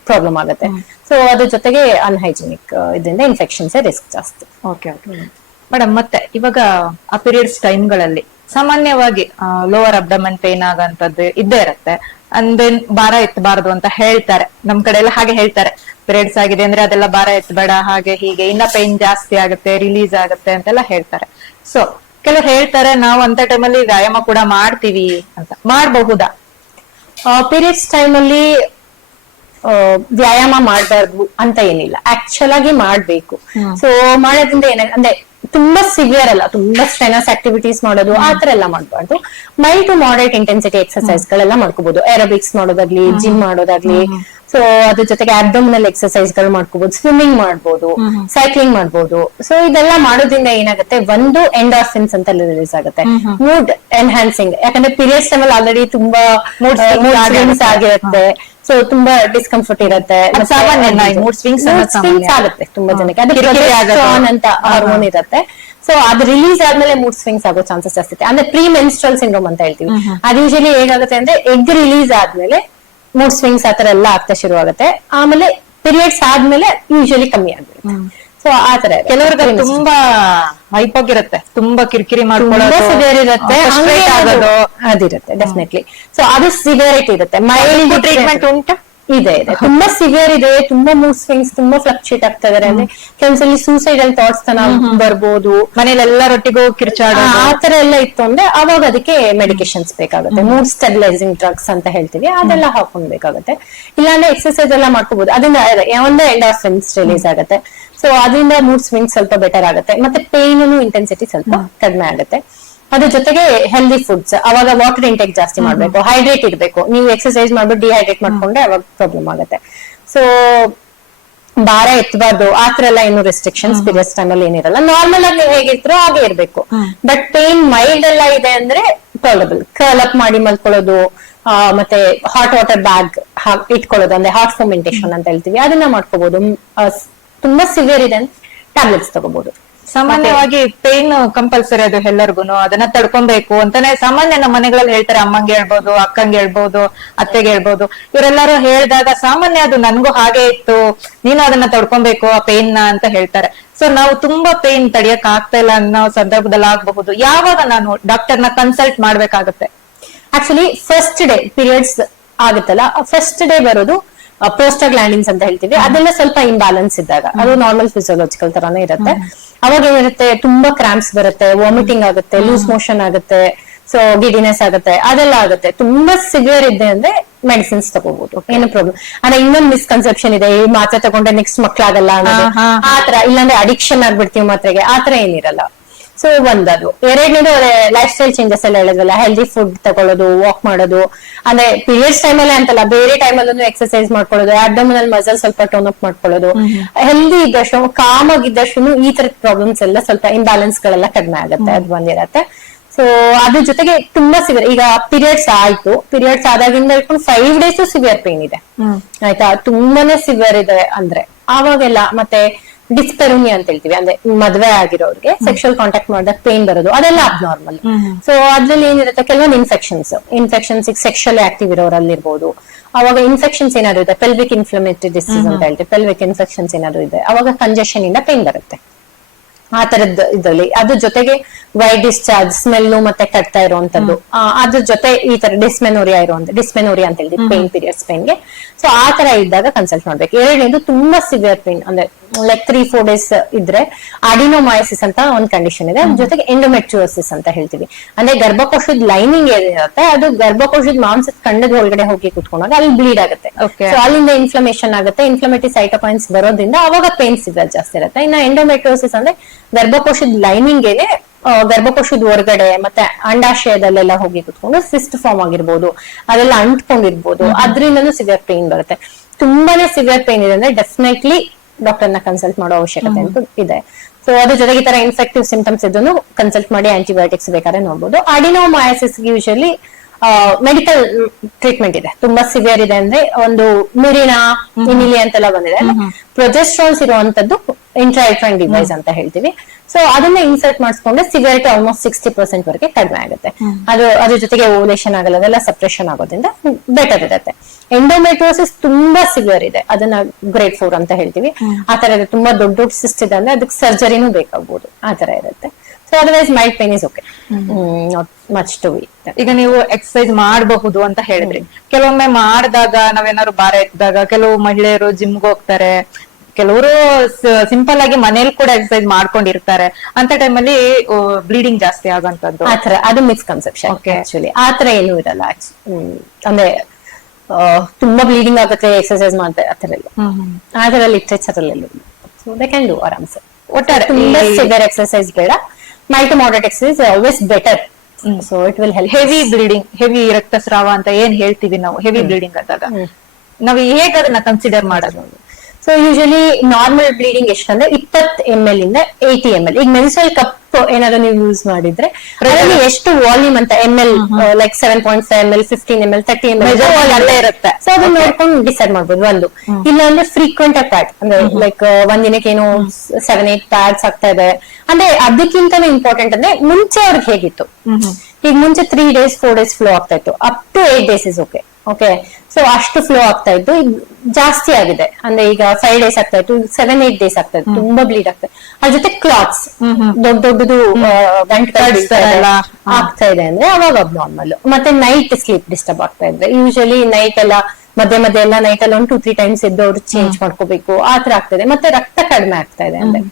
ಪ್ರಾಬ್ಲಮ್ ಆಗುತ್ತೆ. ಸೊ ಅದ್ರ ಜೊತೆಗೆ ಅನ್ಹೈಜಿನಿಕ್ ಇದರಿಂದ ಇನ್ಫೆಕ್ಷನ್ಸ್ ರಿಸ್ಕ್ ಜಾಸ್ತಿ. ಓಕೆ ಮೇಡಮ್, ಮತ್ತೆ ಇವಾಗ ಆ ಪೀರಿಯಡ್ಸ್ ಟೈಮ್ಗಳಲ್ಲಿ ಸಾಮಾನ್ಯವಾಗಿ ಲೋವರ್ ಅಬ್ಡಮನ್ ಪೇನ್ ಆಗಂತದ್ದು ಇದ್ದೇ ಇರುತ್ತೆ. ಅಂದೇನ್ ಭಾರ ಎತ್ತಬಾರದು ಅಂತ ಹೇಳ್ತಾರೆ, ನಮ್ ಕಡೆ ಎಲ್ಲ ಹಾಗೆ ಹೇಳ್ತಾರೆ. ಪೀರಿಯಡ್ಸ್ ಆಗಿದೆ ಅಂದ್ರೆ ಅದೆಲ್ಲ ಭಾರ ಎತ್ತಬೇಡ, ಹಾಗೆ ಹೀಗೆ, ಇನ್ನ ಪೇನ್ ಜಾಸ್ತಿ ಆಗುತ್ತೆ, ರಿಲೀಸ್ ಆಗುತ್ತೆ ಅಂತೆಲ್ಲ ಹೇಳ್ತಾರೆ. ಸೊ ಕೆಲವ್ರು ಹೇಳ್ತಾರೆ ನಾವು ಅಂತ ಟೈಮಲ್ಲಿ ವ್ಯಾಯಾಮ ಕೂಡ ಮಾಡ್ತೀವಿ ಅಂತ, ಮಾಡಬಹುದಾ? ಪೀರಿಯಡ್ಸ್ ಟೈಮ್ ಅಲ್ಲಿ ವ್ಯಾಯಾಮ ಮಾಡಬಾರ್ದು ಅಂತ ಏನಿಲ್ಲ, ಆಕ್ಚುಲ್ ಆಗಿ ಮಾಡ್ಬೇಕು. ಸೊ ಮಾಡೋದ್ರಿಂದ ಅಂದ್ರೆ ತುಂಬಾ ಸಿವಿಯರ್ ಅಲ್ಲ, ತುಂಬಾ ಸ್ಟ್ರೆನಸ್ ಆಕ್ಟಿವಿಟೀಸ್ ಮಾಡೋದು ಆತರ ಎಲ್ಲ ಮಾಡಬಾರ್ದು. Mild to moderate intensity exercise ಗಳೆಲ್ಲ ಮಾಡ್ಕೋಬಹುದು, ಏರೋಬಿಕ್ಸ್ ಮಾಡೋದಾಗ್ಲಿ, ಜಿಮ್ ಮಾಡೋದಾಗ್ಲಿ. ಸೊ ಅದ್ರ ಜೊತೆಗೆ ಅಬ್ಡೋಮಿನಲ್ ಎಕ್ಸರ್ಸೈಸ್ ಗಳು ಮಾಡ್ಕೋಬಹುದು, ಸ್ವಿಮ್ಮಿಂಗ್ ಮಾಡ್ಬೋದು, ಸೈಕ್ಲಿಂಗ್ ಮಾಡ್ಬೋದು. ಸೊ ಇದೆಲ್ಲ ಮಾಡೋದ್ರಿಂದ ಏನಾಗುತ್ತೆ, ಒಂದು ಎಂಡಾರ್ಫಿನ್ಸ್ ಅಂತ ರಿಲೀಸ್ ಆಗುತ್ತೆ, ಮೂಡ್ ಎನ್ಹಾನ್ಸಿಂಗ್. ಯಾಕಂದ್ರೆ ಪೀರಿಯಡ್ಸ್ ಟೈಮಲ್ಲಿ ಆಲ್ರೆಡಿ ತುಂಬಾ ಮೂಡ್ ಸ್ವಿಂಗ್ಸ್ ಆಗಿರುತ್ತೆ, ಸೊ ತುಂಬಾ ಡಿಸ್ಕಂಫರ್ಟ್ ಇರುತ್ತೆ, ಮೂಡ್ ಸ್ವಿಂಗ್ಸ್ ಆಗುತ್ತೆ ತುಂಬಾ ಜನಕ್ಕೆ. ಅದು ಅಂತ ಹಾರ್ಮೋನ್ ಇರುತ್ತೆ. ಸೊ ಅದು ರಿಲೀಸ್ ಆದ್ಮೇಲೆ ಮೂಡ್ ಸ್ವಿಂಗ್ಸ್ ಆಗೋ ಚಾನ್ಸಸ್ ಜಾಸ್ತಿ. ಅಂದ್ರೆ ಪ್ರೀ ಮೆನ್ಸ್ಟ್ರಲ್ ಸಿಂಡ್ರೋಮ್ ಅಂತ ಹೇಳ್ತೀವಿ. ಅದು ಯೂಶಲಿ ಹೇಗಾಗುತ್ತೆ ಅಂದ್ರೆ ಎಗ್ ರಿಲೀಸ್ ಆದ್ಮೇಲೆ ಮೂಡ್ ಸ್ವಿಂಗ್ಸ್ ಆತರ ಎಲ್ಲ ಆಗ್ತಾ ಶುರು ಆಗುತ್ತೆ. ಆಮೇಲೆ ಪೀರಿಯಡ್ಸ್ ಆದ್ಮೇಲೆ ಯೂಶಲಿ ಕಮ್ಮಿ ಆಗ್ಬಿಡುತ್ತೆ. ಸೊ ಆತರ ಕೆಲವ್ರಿಗೆ ತುಂಬಾ ಹೈಪಾಗಿರುತ್ತೆ, ತುಂಬಾ ಕಿರಿಕಿರಿ ಮಾಡ್ಕೊಳ್ಳೋದು, ಸಿವಿಯರ್ ಇರುತ್ತೆ, ಅದಿರುತ್ತೆ ಡೆಫಿನೆಟ್ಲಿ. ಸೊ ಅದು ಸಿವಿಯರಿಟಿ ಇರುತ್ತೆ. ಮೈಲ್ಡ್ ಟ್ರೀಟ್ಮೆಂಟ್ ಉಂಟಾ? ಇದೆ ತುಂಬಾ ಸಿವಿಯರ್ ಇದೆ, ತುಂಬಾ ಮೂಡ್ ಸ್ವಿಂಗ್ಸ್ ತುಂಬಾ ಫ್ಲಕ್ಚುಯೇಟ್ ಆಗ್ತಾ ಇದಾರೆ ಅಂದ್ರೆ ಕೆಲವೊಂದ್ಸಲಿ ಸೂಸೈಡಲ್ ಥಾಟ್ಸ್ ತನ ಬರ್ಬೋದು, ಮನೇಲಿ ಎಲ್ಲರೊಟ್ಟಿಗೂ ಕಿರ್ಚಾಡೋ ಆತರ ಎಲ್ಲ ಇತ್ತು ಅಂದ್ರೆ ಅವಾಗ ಅದಕ್ಕೆ ಮೆಡಿಕೇಶನ್ಸ್ ಬೇಕಾಗುತ್ತೆ. ಮೂಡ್ ಸ್ಟೆಬಿಲೈಸಿಂಗ್ ಡ್ರಗ್ಸ್ ಅಂತ ಹೇಳ್ತೀವಿ, ಅದೆಲ್ಲ ಹಾಕೊಂಡ್ಬೇಕಾಗುತ್ತೆ. ಇಲ್ಲಾಂದ್ರೆ ಎಕ್ಸರ್ಸೈಸ್ ಎಲ್ಲ ಮಾಡ್ಕೋಬಹುದು, ಅದರಿಂದ ಒಂದು ಎಂಡಾರ್ಫಿನ್ಸ್ ರಿಲೀಸ್ ಆಗುತ್ತೆ. ಸೊ ಅದರಿಂದ ಮೂಡ್ ಸ್ವಿಂಗ್ ಸ್ವಲ್ಪ ಬೆಟರ್ ಆಗುತ್ತೆ, ಮತ್ತೆ ಪೇನ್ ಇಂಟೆನ್ಸಿಟಿ ಸ್ವಲ್ಪ ಕಡಿಮೆ ಆಗುತ್ತೆ. ಅದ್ರ ಜೊತೆಗೆ ಹೆಲ್ದಿ ಫುಡ್ಸ್, ಅವಾಗ ವಾಟರ್ ಇಂಟೇಕ್ ಜಾಸ್ತಿ ಮಾಡ್ಬೇಕು, ಹೈಡ್ರೇಟ್ ಇರ್ಬೇಕು. ನೀವು ಎಕ್ಸರ್ಸೈಸ್ ಮಾಡ್ಬಿಟ್ಟು ಡಿಹೈಡ್ರೇಟ್ ಮಾಡ್ಕೊಂಡ್ರೆ ಅವಾಗ ಪ್ರಾಬ್ಲಮ್ ಆಗುತ್ತೆ. ಸೊ ಭಾರ ಎತ್ತಬಾರ್ದು, ಆತರ ಎಲ್ಲ ಏನು ರೆಸ್ಟ್ರಿಕ್ಷನ್ಸ್ ಪೀರಿಯಡ್ಸ್ ಟೈಮ್ ಅಲ್ಲಿ ಏನಿರಲ್ಲ. ನಾರ್ಮಲ್ ಆಗಿ ನೀವು ಹೇಗಿರ್ತೀರೋ ಹಾಗೆ ಇರ್ಬೇಕು. ಬಟ್ ಪೇನ್ ಮೈಲ್ಡ್ ಎಲ್ಲ ಇದೆ ಅಂದ್ರೆ ಟಾಲರಬಲ್. ಕರ್ಲ್ ಅಪ್ ಮಾಡಿ ಮಲ್ಕೊಳ್ಳೋದು, ಮತ್ತೆ ಹಾಟ್ ವಾಟರ್ ಬ್ಯಾಗ್ ಇಟ್ಕೊಳ್ಳೋದು, ಅಂದ್ರೆ ಹಾಟ್ ಫರ್ಮೆಂಟೇಶನ್ ಅಂತ ಹೇಳ್ತೀವಿ, ಅದನ್ನ ಮಾಡ್ಕೋಬಹುದು. ತುಂಬಾ ಸಿವಿಯರ್ ಇದೆ ಅಂದ್ರೆ ಟ್ಯಾಬ್ಲೆಟ್ಸ್ ತಗೋಬಹುದು. ಸಾಮಾನ್ಯವಾಗಿ ಪೇನ್ ಕಂಪಲ್ಸರಿ ಅದು ಎಲ್ಲರಿಗೂ, ಅದನ್ನ ತಡ್ಕೊಬೇಕು ಅಂತಾನೆ ಸಾಮಾನ್ಯ ನಮ್ಮ ಮನೆಗಳಲ್ಲಿ ಹೇಳ್ತಾರೆ. ಅಮ್ಮಂಗೆ ಹೇಳ್ಬೋದು, ಅಕ್ಕಂಗೆ ಹೇಳ್ಬೋದು, ಅತ್ತೆಗೆ ಹೇಳ್ಬೋದು. ಇವರೆಲ್ಲರೂ ಹೇಳಿದಾಗ ಸಾಮಾನ್ಯ ಅದು ನನ್ಗೂ ಹಾಗೆ ಇತ್ತು, ನೀನು ಅದನ್ನ ತಡ್ಕೊಬೇಕು ಆ ಪೇನ್ ನ ಅಂತ ಹೇಳ್ತಾರೆ. ಸೊ ನಾವು ತುಂಬಾ ಪೇನ್ ತಡಿಯಕ್ ಆಗ್ತಾ ಇಲ್ಲ ಅನ್ನೋ ಸಂದರ್ಭದಲ್ಲಿ ಆಗಬಹುದು. ಯಾವಾಗ ನಾನು ಡಾಕ್ಟರ್ನ ಕನ್ಸಲ್ಟ್ ಮಾಡ್ಬೇಕಾಗುತ್ತೆ? ಆಕ್ಚುಲಿ ಫಸ್ಟ್ ಡೇ ಪೀರಿಯಡ್ಸ್ ಆಗುತ್ತಲ್ಲ, ಫಸ್ಟ್ ಡೇ ಬರೋದು ಪ್ರೋಸ್ಟಾಗ್ಲಾಂಡಿನ್ಸ್ ಅಂತ ಹೇಳ್ತೀವಿ. ಅದೆಲ್ಲ ಸ್ವಲ್ಪ ಇಂಬ್ಯಾಲೆನ್ಸ್ ಇದ್ದಾಗ, ಅದು ನಾರ್ಮಲ್ ಫಿಸಿಯೋಲಾಜಿಕಲ್ ತರಾನೇ ಇರುತ್ತೆ. ಅವಾಗ ಏನಿರುತ್ತೆ, ತುಂಬಾ ಕ್ರಾಂಪ್ಸ್ ಬರುತ್ತೆ, ವಾಮಿಟಿಂಗ್ ಆಗುತ್ತೆ, ಲೂಸ್ ಮೋಷನ್ ಆಗುತ್ತೆ, ಸೊ ಗಿಡಿನೆಸ್ ಆಗುತ್ತೆ, ಅದೆಲ್ಲ ಆಗುತ್ತೆ. ತುಂಬಾ ಸಿವಿಯರ್ ಇದೆ ಅಂದ್ರೆ ಮೆಡಿಸಿನ್ಸ್ ತಗೋಬಹುದು, ಏನು ಪ್ರಾಬ್ಲಮ್. ಅಂದ್ರೆ ಇನ್ನೊಂದು ಮಿಸ್ಕನ್ಸೆಪ್ಷನ್ ಇದೆ, ಈ ಮಾತ್ರೆ ತಗೊಂಡ್ರೆ ನೆಕ್ಸ್ಟ್ ಮಕ್ಳಾಗಲ್ಲ ಅನ್ನೋದು, ಆತರ. ಇಲ್ಲಾಂದ್ರೆ ಅಡಿಕ್ಷನ್ ಆಗ್ಬಿಡ್ತೀವಿ ಮಾತ್ರೆಗೆ, ಆತರ ಏನಿರಲ್ಲ. ಸೊ ಒಂದದು. ಎರಡನೇದು ಲೈಫ್ ಸ್ಟೈಲ್ ಚೇಂಜಸ್ ಎಲ್ಲ ಹೇಳಿದ್ವಲ್ಲ, ಹೆಲ್ದಿ ಫುಡ್ ತಗೊಳ್ಳೋದು, ವಾಕ್ ಮಾಡೋದು. ಅಂದ್ರೆ ಪೀರಿಯಡ್ಸ್ ಟೈಮ್ ಅಲ್ಲೇ ಅಂತಲ್ಲ, ಬೇರೆ ಟೈಮ್ ಅಲ್ಲೂ ಎಕ್ಸರ್ಸೈಸ್ ಮಾಡ್ಕೊಳ್ಳೋದು, ಅಬ್ಡೋಮಿನಲ್ ಮಸಲ್ ಸ್ವಲ್ಪ ಟೋನ್ ಅಪ್ ಮಾಡ್ಕೊಳ್ಳೋದು. ಹೆಲ್ದಿ ಇದ್ದಷ್ಟು, ಕಾಮ್ ಆಗಿದ್ದಷ್ಟು ಈ ತರದ ಪ್ರಾಬ್ಲಮ್ಸ್ ಎಲ್ಲ ಸ್ವಲ್ಪ ಇಂಬ್ಯಾಲೆನ್ಸ್ ಗಳೆಲ್ಲ ಕಡಿಮೆ ಆಗುತ್ತೆ, ಅದು ಬಂದಿರತ್ತೆ. ಸೊ ಅದ್ರ ಜೊತೆಗೆ ತುಂಬಾ ಸಿವಿಯರ್, ಈಗ ಪೀರಿಯಡ್ಸ್ ಆಯ್ತು, ಪೀರಿಯಡ್ಸ್ ಆದಾಗಿಂದ ಇಟ್ಕೊಂಡು 5 days ಸಿವಿಯರ್ ಪೇನ್ ಇದೆ, ಆಯ್ತಾ, ತುಂಬಾನೇ ಸಿವಿಯರ್ ಇದೆ ಅಂದ್ರೆ ಆವಾಗೆಲ್ಲ. ಮತ್ತೆ ಡಿಸ್ಪೆರೋನಿಯಾ ಅಂತ ಹೇಳ್ತೀವಿ, ಅಂದ್ರೆ ಮದ್ವೆ ಆಗಿರೋರಿಗೆ ಸೆಕ್ಷುವಲ್ ಕಾಂಟ್ಯಾಕ್ಟ್ ಮಾಡಿದಾಗ ಪೇನ್ ಬರೋದು, ಅದೆಲ್ಲ ಅಬ್ನಾರ್ಮಲ್. ಸೊ ಅದ್ರಲ್ಲಿ ಏನಿರುತ್ತೆ, ಕೆಲವೊಂದು ಇನ್ಫೆಕ್ಷನ್ಸ್ ಈಗ ಸೆಕ್ಷುವಲ್ ಆಕ್ಟಿವ್ ಇರೋರಲ್ಲಿ ಇರ್ಬೋದು, ಅವಾಗ ಇನ್ಫೆಕ್ಷನ್ಸ್ ಏನಾದ್ರು ಇದೆ, ಪೆಲ್ವಿಕ್ ಇನ್ಫ್ಲಮೇಟರಿ ಡಿಸೀಸ್ ಅಂತ ಹೇಳ್ತೀವಿ, ಪೆಲ್ವಿಕ್ ಇನ್ಫೆಕ್ಷನ್ಸ್ ಏನಾದ್ರು ಇದೆ, ಅವಾಗ ಕಂಜೆಷನ್ ಇಂದ ಪೇನ್ ಬರುತ್ತೆ ಆ ತರದ್ ಇದ್ರಲ್ಲಿ. ಅದ್ರ ಜೊತೆಗೆ ವೈಟ್ ಡಿಸ್ಚಾರ್ಜ್, ಸ್ಮೆಲ್ಲು ಮತ್ತೆ ಕಟ್ತಾ ಇರುವಂತದ್ದು, ಅದ್ರ ಜೊತೆ ಈ ತರ ಡಿಸ್ಮೆನೋರಿಯಾ ಅಂತ ಹೇಳ್ತೀವಿ ಪೇನ್, ಪೀರಿಯಡ್ಸ್ ಪೇನ್ಗೆ. ಸೊ ಆ ತರ ಇದ್ದಾಗ ಕನ್ಸಲ್ಟ್ ಮಾಡ್ಬೇಕು. ಎರಡನೇದು ತುಂಬಾ ಸಿವಿಯರ್ ಪೇನ್ ಅಂದ್ರೆ ಲೈಕ್ 3-4 days ಇದ್ರೆ ಅಡಿನೋಮೈಸಿಸ್ ಅಂತ ಒಂದ್ ಕಂಡೀಷನ್ ಇದೆ. ಅದ್ರ ಜೊತೆಗೆ ಎಂಡೋಮೆಟ್ರಿಯೋಸಿಸ್ ಅಂತ ಹೇಳ್ತೀವಿ, ಅಂದ್ರೆ ಗರ್ಭಕೋಶದ ಲೈನಿಂಗ್ ಏನಿರುತ್ತೆ ಅದು ಗರ್ಭಕೋಶದ ಮಾಂಸದ ಖಂಡದ ಒಳಗಡೆ ಹೋಗಿ ಕುತ್ಕೊಂಡಾಗ ಅಲ್ಲಿ ಬ್ಲೀಡ್ ಆಗುತ್ತೆ. ಸೊ ಅಲ್ಲಿಂದ ಇನ್ಫ್ಲಮೇಷನ್ ಆಗುತ್ತೆ, ಇನ್ಫ್ಲಮೇಟರಿ ಸೈಟೋಕೈನ್ಸ್ ಬರೋದ್ರಿಂದ ಅವಾಗ ಪೇನ್ ಸಿವಿಯರ್ ಜಾಸ್ತಿ ಇರುತ್ತೆ. ಇನ್ನ ಎಂಡೋಮೆಟ್ರಿಯೋಸಿಸ್ ಅಂದ್ರೆ ಗರ್ಭಕೋಶದ ಲೈನಿಂಗ್ ಏನೇ ಗರ್ಭಕೋಶದ ಹೊರಗಡೆ ಮತ್ತೆ ಅಂಡಾಶಯದಲ್ಲೆಲ್ಲ ಹೋಗಿ ಕುತ್ಕೊಂಡು ಸಿಸ್ಟ್ ಫಾರ್ಮ್ ಆಗಿರ್ಬೋದು, ಅದೆಲ್ಲ ಅಂಟ್ಕೊಂಡಿರ್ಬೋದು, ಅದ್ರಿಂದನೂ ಸಿವಿಯರ್ ಪೇನ್ ಬರುತ್ತೆ. ತುಂಬಾನೇ ಸಿವಿಯರ್ ಪೇನ್ ಇದೆ ಅಂದ್ರೆ ಡೆಫಿನೆಟ್ಲಿ ಡಾಕ್ಟರ್ನ ಕನ್ಸಲ್ಟ್ ಮಾಡೋ ಅವಶ್ಯಕತೆ ಅಂತೂ ಇದೆ. ಸೊ ಅದ್ರ ಜೊತೆಗೆ ಈ ತರ ಇನ್ಫೆಕ್ಟಿವ್ ಸಿಂಟಮ್ಸ್ ಇದ್ದು ಕನ್ಸಲ್ಟ್ ಮಾಡಿ ಆಂಟಿಬಯೋಟಿಕ್ಸ್ ಬೇಕಾದ್ರೆ ನೋಡ್ಬೋದು. ಅಡಿನೋಮೈಸಿಸ್ ಯೂಶಲಿ ಮೆಡಿಕಲ್ ಟ್ರೀಟ್ಮೆಂಟ್ ಇದೆ. ತುಂಬಾ ಸಿವಿಯರ್ ಇದೆ ಅಂದ್ರೆ ಒಂದು ಮಿರಿನಾ, ಇನಿಲಿ ಅಂತೆಲ್ಲ ಬಂದಿದೆ, ಪ್ರೊಜೆಸ್ಟ್ರಾನ್ಸ್ ಇರುವಂತದ್ದು ಇಂಟ್ರಾಟ್ರೈನ್ ಡಿವೈಸ್ ಅಂತ ಹೇಳ್ತೀವಿ. ಸೊ ಅದನ್ನ ಇನ್ಸರ್ಟ್ ಮಾಡಿಸ್ಕೊಂಡ್ರೆ ಸಿವಿಯರಿಟಿ ಆಲ್ಮೋಸ್ಟ್ 60% ವರೆಗೆ ಕಡಿಮೆ ಆಗುತ್ತೆ. ಅದ್ರ ಜೊತೆಗೆ ಓಲೇಷನ್ ಆಗಲ್ಲ, ಅದೆಲ್ಲ ಸಪ್ರೆಷನ್ ಆಗೋದ್ರಿಂದ ಬೆಟರ್ ಇರುತ್ತೆ. ಎಂಡೋಮೆಟ್ರಿಯೋಸಿಸ್ ತುಂಬಾ ಸಿವಿಯರ್ ಇದೆ, ಅದನ್ನ ಗ್ರೇಡ್ 4 ಅಂತ ಹೇಳ್ತೀವಿ. ಆ ತರ ಇದೆ, ತುಂಬಾ ದೊಡ್ಡ ಸಿಸ್ಟ್ ಇದೆ ಅಂದ್ರೆ ಅದಕ್ಕೆ ಸರ್ಜರಿನೂ ಬೇಕಾಗ್ಬೋದು, ಆ ತರ ಇರುತ್ತೆ. So otherwise mild pain is okay, not much to we. ಈಗ ನೀವು ಎಕ್ಸರ್ಸೈಸ್ ಮಾಡಬಹುದು ಅಂತ ಹೇಳಿದ್ರಿ, ಕೆಲವೊಮ್ಮೆ ಮಾಡಿದಾಗ ನಾವೇನಾದ್ರು ಭಾರ ಎತ್ತಿದಾಗ ಕೆಲವು ಮಹಿಳೆಯರು ಜಿಮ್ಗೆ ಹೋಗ್ತಾರೆ, ಕೆಲವರು ಸಿಂಪಲ್ ಆಗಿ ಮನೇಲಿ ಕೂಡ ಎಕ್ಸರ್ಸೈಸ್ ಮಾಡ್ಕೊಂಡಿರ್ತಾರೆ, ಅಂತ ಟೈಮಲ್ಲಿ ಬ್ಲೀಡಿಂಗ್ ಜಾಸ್ತಿ ಆಗೋಂಥದ್ದು ಆತರ, ಅದು ಮಿಸ್ಕನ್ಸೆಪ್ಷನ್. ಆಕ್ಚುಲಿ ಆತರ ಏನು ಇರಲ್ಲ. ಅಂದ್ರೆ ತುಂಬಾ ಬ್ಲೀಡಿಂಗ್ ಆಗುತ್ತೆ ಎಕ್ಸರ್ಸೈಸ್ ಮಾಡ್ತಾರೆ ಆತರ ಇಲ್ಲ, ಆತರ ಲಿಟ್ರೇಚರ್ ಅಲ್ಲಿ ಸೊ ದೇ ಕ್ಯಾನ್ ಡೂ ಆರಾಮ್ಸೆ. ಒಟ್ಟಾರೆ ತುಂಬಾ ಸಿವಿಯರ್ ಎಕ್ಸರ್ಸೈಸ್ ಬೇಡ, mild to moderate exercise always better. So it will help. Heavy bleeding, heavy ರಕ್ತಸ್ರಾವ ಅಂತ ಏನ್ ಹೇಳ್ತೀವಿ ನಾವು, ಹೆವಿ ಬ್ಲೀಡಿಂಗ್ ಆದಾಗ ನಾವು ಹೇಗೆ ಅದನ್ನ ಕನ್ಸಿಡರ್ ಮಾಡೋದು? ಸೊ ಯೂಶಲಿ ನಾರ್ಮಲ್ ಬ್ಲೀಡಿಂಗ್ ಎಷ್ಟಂದ್ರೆ 20 ml ಇಂದ 80 ml. ಈಗ ಮೆನ್ಸ್ಟ್ರಲ್ ಕಪ್ ಏನಾದ್ರು ನೀವು ಯೂಸ್ ಮಾಡಿದ್ರೆ ಅದರಲ್ಲಿ ಎಷ್ಟು ವಾಲ್ಯೂಮ್ ಅಂತ ml, like 7.5 ml, 15 ml, 30 ml ಅಲ್ಲೇ ಇರುತ್ತೆ. ಸೊ ಅದನ್ನ ನೋಡ್ಕೊಂಡು ಡಿಸೈಡ್ ಮಾಡ್ಬೋದು. ಒಂದು ಇಲ್ಲ ಅಂದ್ರೆ ಫ್ರೀಕ್ವೆಂಟ್ ಆಗಿ ಪ್ಯಾಡ್, ಅಂದ್ರೆ ಲೈಕ್ ಒಂದಿನಕ್ಕೆ ಏನು 7-8 ಪ್ಯಾಡ್ಸ್ ಆಗ್ತಾ ಇದೆ ಅಂದ್ರೆ ಅದಕ್ಕಿಂತನೂ ಇಂಪಾರ್ಟೆಂಟ್ ಅಂದ್ರೆ ಮುಂಚೆ ಅವ್ರಿಗೆ ಹೇಗಿತ್ತು. ಈಗ ಮುಂಚೆ 3 days 4 days ಫ್ಲೋ ಆಗ್ತಾ ಇತ್ತು, up to 8 days is okay. So ಅಷ್ಟು ಫ್ಲೋ ಆಗ್ತಾ ಇದ್ದು ಈಗ ಜಾಸ್ತಿ ಆಗಿದೆ ಅಂದ್ರೆ ಈಗ 5 days ಆಗ್ತಾ ಇತ್ತು, 7-8 days ಆಗ್ತಾ ಇತ್ತು, ತುಂಬಾ ಬ್ಲೀಡ್ ಆಗ್ತಾ ಇದೆ. ಅದ್ರ ಜೊತೆ ಕ್ಲಾಟ್ಸ್ ದೊಡ್ಡದು ಆಗ್ತಾ ಇದೆ ಅಂದ್ರೆ ಅವಾಗ ಅಬ್ನಾರ್ಮಲ್. ಮತ್ತೆ ನೈಟ್ ಸ್ಲೀಪ್ ಡಿಸ್ಟರ್ಬ್ ಆಗ್ತಾ ಇದ್ರೆ ಯೂಶಲಿ ನೈಟ್ ಎಲ್ಲ ಮಧ್ಯೆ ಎಲ್ಲ ನೈಟ್ ಎಲ್ಲ 1-2-3 times ಎದ್ದು ಅವ್ರು ಚೇಂಜ್ ಮಾಡ್ಕೋಬೇಕು, ಆತರ ಆಗ್ತದೆ. ಮತ್ತೆ ರಕ್ತ ಕಡಿಮೆ ಆಗ್ತಾ ಇದೆ ಅಂದ್ರೆ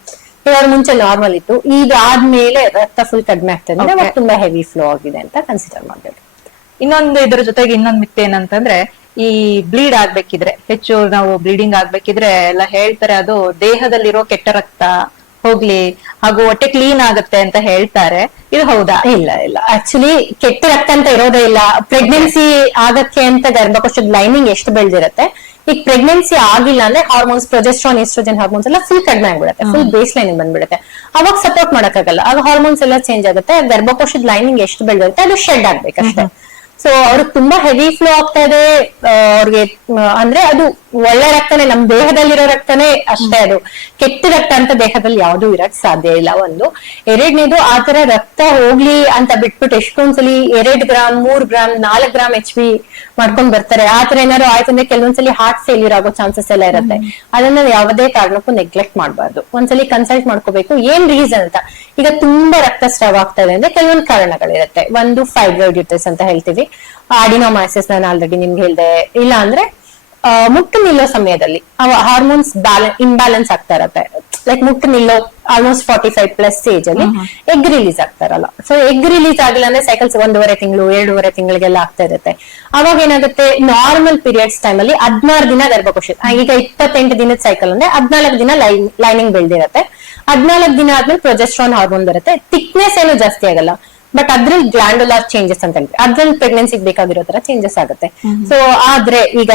ಇವಾಗ ಮುಂಚೆ ನಾರ್ಮಲ್ ಇತ್ತು, ಈಗ ಆದ್ಮೇಲೆ ರಕ್ತ ಫುಲ್ ಕಡಿಮೆ ಆಗ್ತಾ ಇದೆ ಅಂದ್ರೆ ತುಂಬಾ ಹೆವಿ ಫ್ಲೋ ಆಗಿದೆ ಅಂತ ಕನ್ಸಿಡರ್ ಮಾಡ್ಬೇಕು. ಇನ್ನೊಂದು ಇದ್ರ ಜೊತೆಗೆ ಇನ್ನೊಂದು ಮಿತ್ ಏನಂತಂದ್ರೆ, ಈ ಬ್ಲೀಡ್ ಆಗ್ಬೇಕಿದ್ರೆ, ಹೆಚ್ಚು ನಾವು ಬ್ಲೀಡಿಂಗ್ ಆಗ್ಬೇಕಿದ್ರೆ ಎಲ್ಲ ಹೇಳ್ತಾರೆ ಅದು ದೇಹದಲ್ಲಿರೋ ಕೆಟ್ಟ ರಕ್ತ ಹೋಗ್ಲಿ ಹಾಗೂ ಹೊಟ್ಟೆ ಕ್ಲೀನ್ ಆಗುತ್ತೆ ಅಂತ ಹೇಳ್ತಾರೆ. ಇದು ಹೌದಾ? ಇಲ್ಲ ಇಲ್ಲ, ಆಕ್ಚುಲಿ ಕೆಟ್ಟ ರಕ್ತ ಅಂತ ಇರೋದೇ ಇಲ್ಲ. ಪ್ರೆಗ್ನೆನ್ಸಿ ಆಗಕ್ಕೆ ಅಂತ ಗರ್ಭಕೋಶದ ಲೈನಿಂಗ್ ಎಷ್ಟು ಬೆಳೆದಿರುತ್ತೆ, ಈಗ ಪ್ರೆಗ್ನೆನ್ಸಿ ಆಗಿಲ್ಲ ಅಂದ್ರೆ ಹಾರ್ಮೋನ್ಸ್, ಪ್ರೊಜೆಸ್ಟ್ರಾನ್, ಈಸ್ಟ್ರೋಜನ್ ಹಾರ್ಮೋನ್ಸ್ ಎಲ್ಲ ಫುಲ್ ಕಡಿಮೆ ಆಗ್ಬಿಡುತ್ತೆ, ಫುಲ್ ಬೇಸ್ ಲೈನಿಂಗ್ ಬಂದ್ಬಿಡುತ್ತೆ. ಅವಾಗ ಸಪೋರ್ಟ್ ಮಾಡಕ್ಕಾಗಲ್ಲ, ಆಗ ಹಾರ್ಮೋನ್ಸ್ ಎಲ್ಲ ಚೇಂಜ್ ಆಗುತ್ತೆ, ಗರ್ಭಕೋಶದ ಲೈನಿಂಗ್ ಎಷ್ಟು ಬೆಳೆದಿರುತ್ತೆ ಅದು ಶೆಡ್ ಆಗ್ಬೇಕಷ್ಟೇ. ಸೊ ಅವ್ರಿಗೆ ತುಂಬಾ ಹೆವಿ ಫ್ಲೋ ಆಗ್ತಾ ಇದೆ ಅವ್ರಿಗೆ ಅಂದ್ರೆ ಅದು ಒಳ್ಳೆ ರಕ್ತನೇ, ನಮ್ ದೇಹದಲ್ಲಿರೋ ರಕ್ತನೇ ಅಷ್ಟೇ, ಅದು ಕೆಟ್ಟ ರಕ್ತ ಅಂತ ದೇಹದಲ್ಲಿ ಯಾವ್ದು ಇರಕ್ ಸಾಧ್ಯ ಇಲ್ಲ. ಒಂದು ಎರಡನೇದು ಆತರ ರಕ್ತ ಹೋಗ್ಲಿ ಅಂತ ಬಿಟ್ಬಿಟ್ಟು ಎಷ್ಟೊಂದ್ಸಲಿ 2 ಗ್ರಾಮ್ 3 ಗ್ರಾಮ್ 4 ಗ್ರಾಮ್ HB ಮಾಡ್ಕೊಂಡ್ ಬರ್ತಾರೆ. ಆತರ ಏನಾದ್ರು ಆಯ್ತು ಅಂದ್ರೆ ಕೆಲವೊಂದ್ಸಲಿ ಹಾರ್ಟ್ ಫೇಲ್ಯೂರ್ ಆಗೋ ಚಾನ್ಸಸ್ ಎಲ್ಲ ಇರುತ್ತೆ. ಅದನ್ನ ಯಾವುದೇ ಕಾರಣಕ್ಕೂ ನೆಗ್ಲೆಕ್ಟ್ ಮಾಡಬಾರ್ದು, ಒಂದ್ಸಲಿ ಕನ್ಸಲ್ಟ್ ಮಾಡ್ಕೋಬೇಕು ಏನ್ ರೀಸನ್ ಅಂತ. ಈಗ ತುಂಬಾ ರಕ್ತಸ್ರಾವ ಆಗ್ತಾ ಇದೆ ಅಂದ್ರೆ ಕೆಲವೊಂದು ಕಾರಣಗಳಿರುತ್ತೆ. ಒಂದು ಫೈಬ್ರಾಯ್ಡಿಟಿಸ್ ಅಂತ ಹೇಳ್ತೀವಿ, ಅಡಿನೋಮೈಸಿಸ್ ನಾನು ಆಲ್ರೆಡಿ ನಿಮ್ಗೆ ಹೇಳ್ದೆ. ಇಲ್ಲ ಅಂದ್ರೆ ಮುಟ್ಟು ನಿಲ್ಲೋ ಸಮಯದಲ್ಲಿ ಹಾರ್ಮೋನ್ಸ್ ಇಂಬ್ಯಾಲೆನ್ಸ್ ಆಗ್ತಾ ಇರತ್ತೆ, ಲೈಕ್ ಮುಟ್ಟು ನಿಲ್ಲೋ ಆಲ್ಮೋಸ್ಟ್ 45+ ಏಜ್ ಅಲ್ಲಿ ಎಗ್ ರಿಲೀಸ್ ಆಗ್ತಾರಲ್ಲ. ಸೊ ಎಗ್ ರಿಲೀಸ್ ಆಗಿಲ್ಲ ಅಂದ್ರೆ ಸೈಕಲ್ಸ್ 1.5 ತಿಂಗಳು 2.5 ತಿಂಗಳಿಗೆಲ್ಲ ಆಗ್ತಾ ಇರುತ್ತೆ. ಅವಾಗ ಏನಾಗುತ್ತೆ, ನಾರ್ಮಲ್ ಪೀರಿಯಡ್ಸ್ ಟೈಮ್ ಅಲ್ಲಿ 16 ದಿನ ಗರ್ಭಕೋಶ, ಈಗ 28 ದಿನದ ಸೈಕಲ್ ಅಂದ್ರೆ 14 ದಿನ ಲೈನಿಂಗ್ ಬೆಳೆದಿರತ್ತೆ. 14 ದಿನ ಆದ್ಮೇಲೆ ಪ್ರೊಜೆಸ್ಟ್ರಾನ್ ಹಾರ್ಮೋನ್ ಬರುತ್ತೆ. ಥಿಕ್ನೆಸ್ ಏನು ಜಾಸ್ತಿ ಆಗಲ್ಲ, ಬಟ್ ಅದ್ರಲ್ಲಿ ಗ್ಲ್ಯಾಂಡುಲಾರ್ ಚೇಂಜಸ್ ಅಂತ ಹೇಳ್ತೀವಿ, ಅದ್ರಲ್ಲಿ ಪ್ರೆಗ್ನೆನ್ಸಿಗೆ ಬೇಕಾಗಿರೋ ತರ ಚೇಂಜಸ್ ಆಗುತ್ತೆ. ಸೊ ಆದ್ರೆ ಈಗ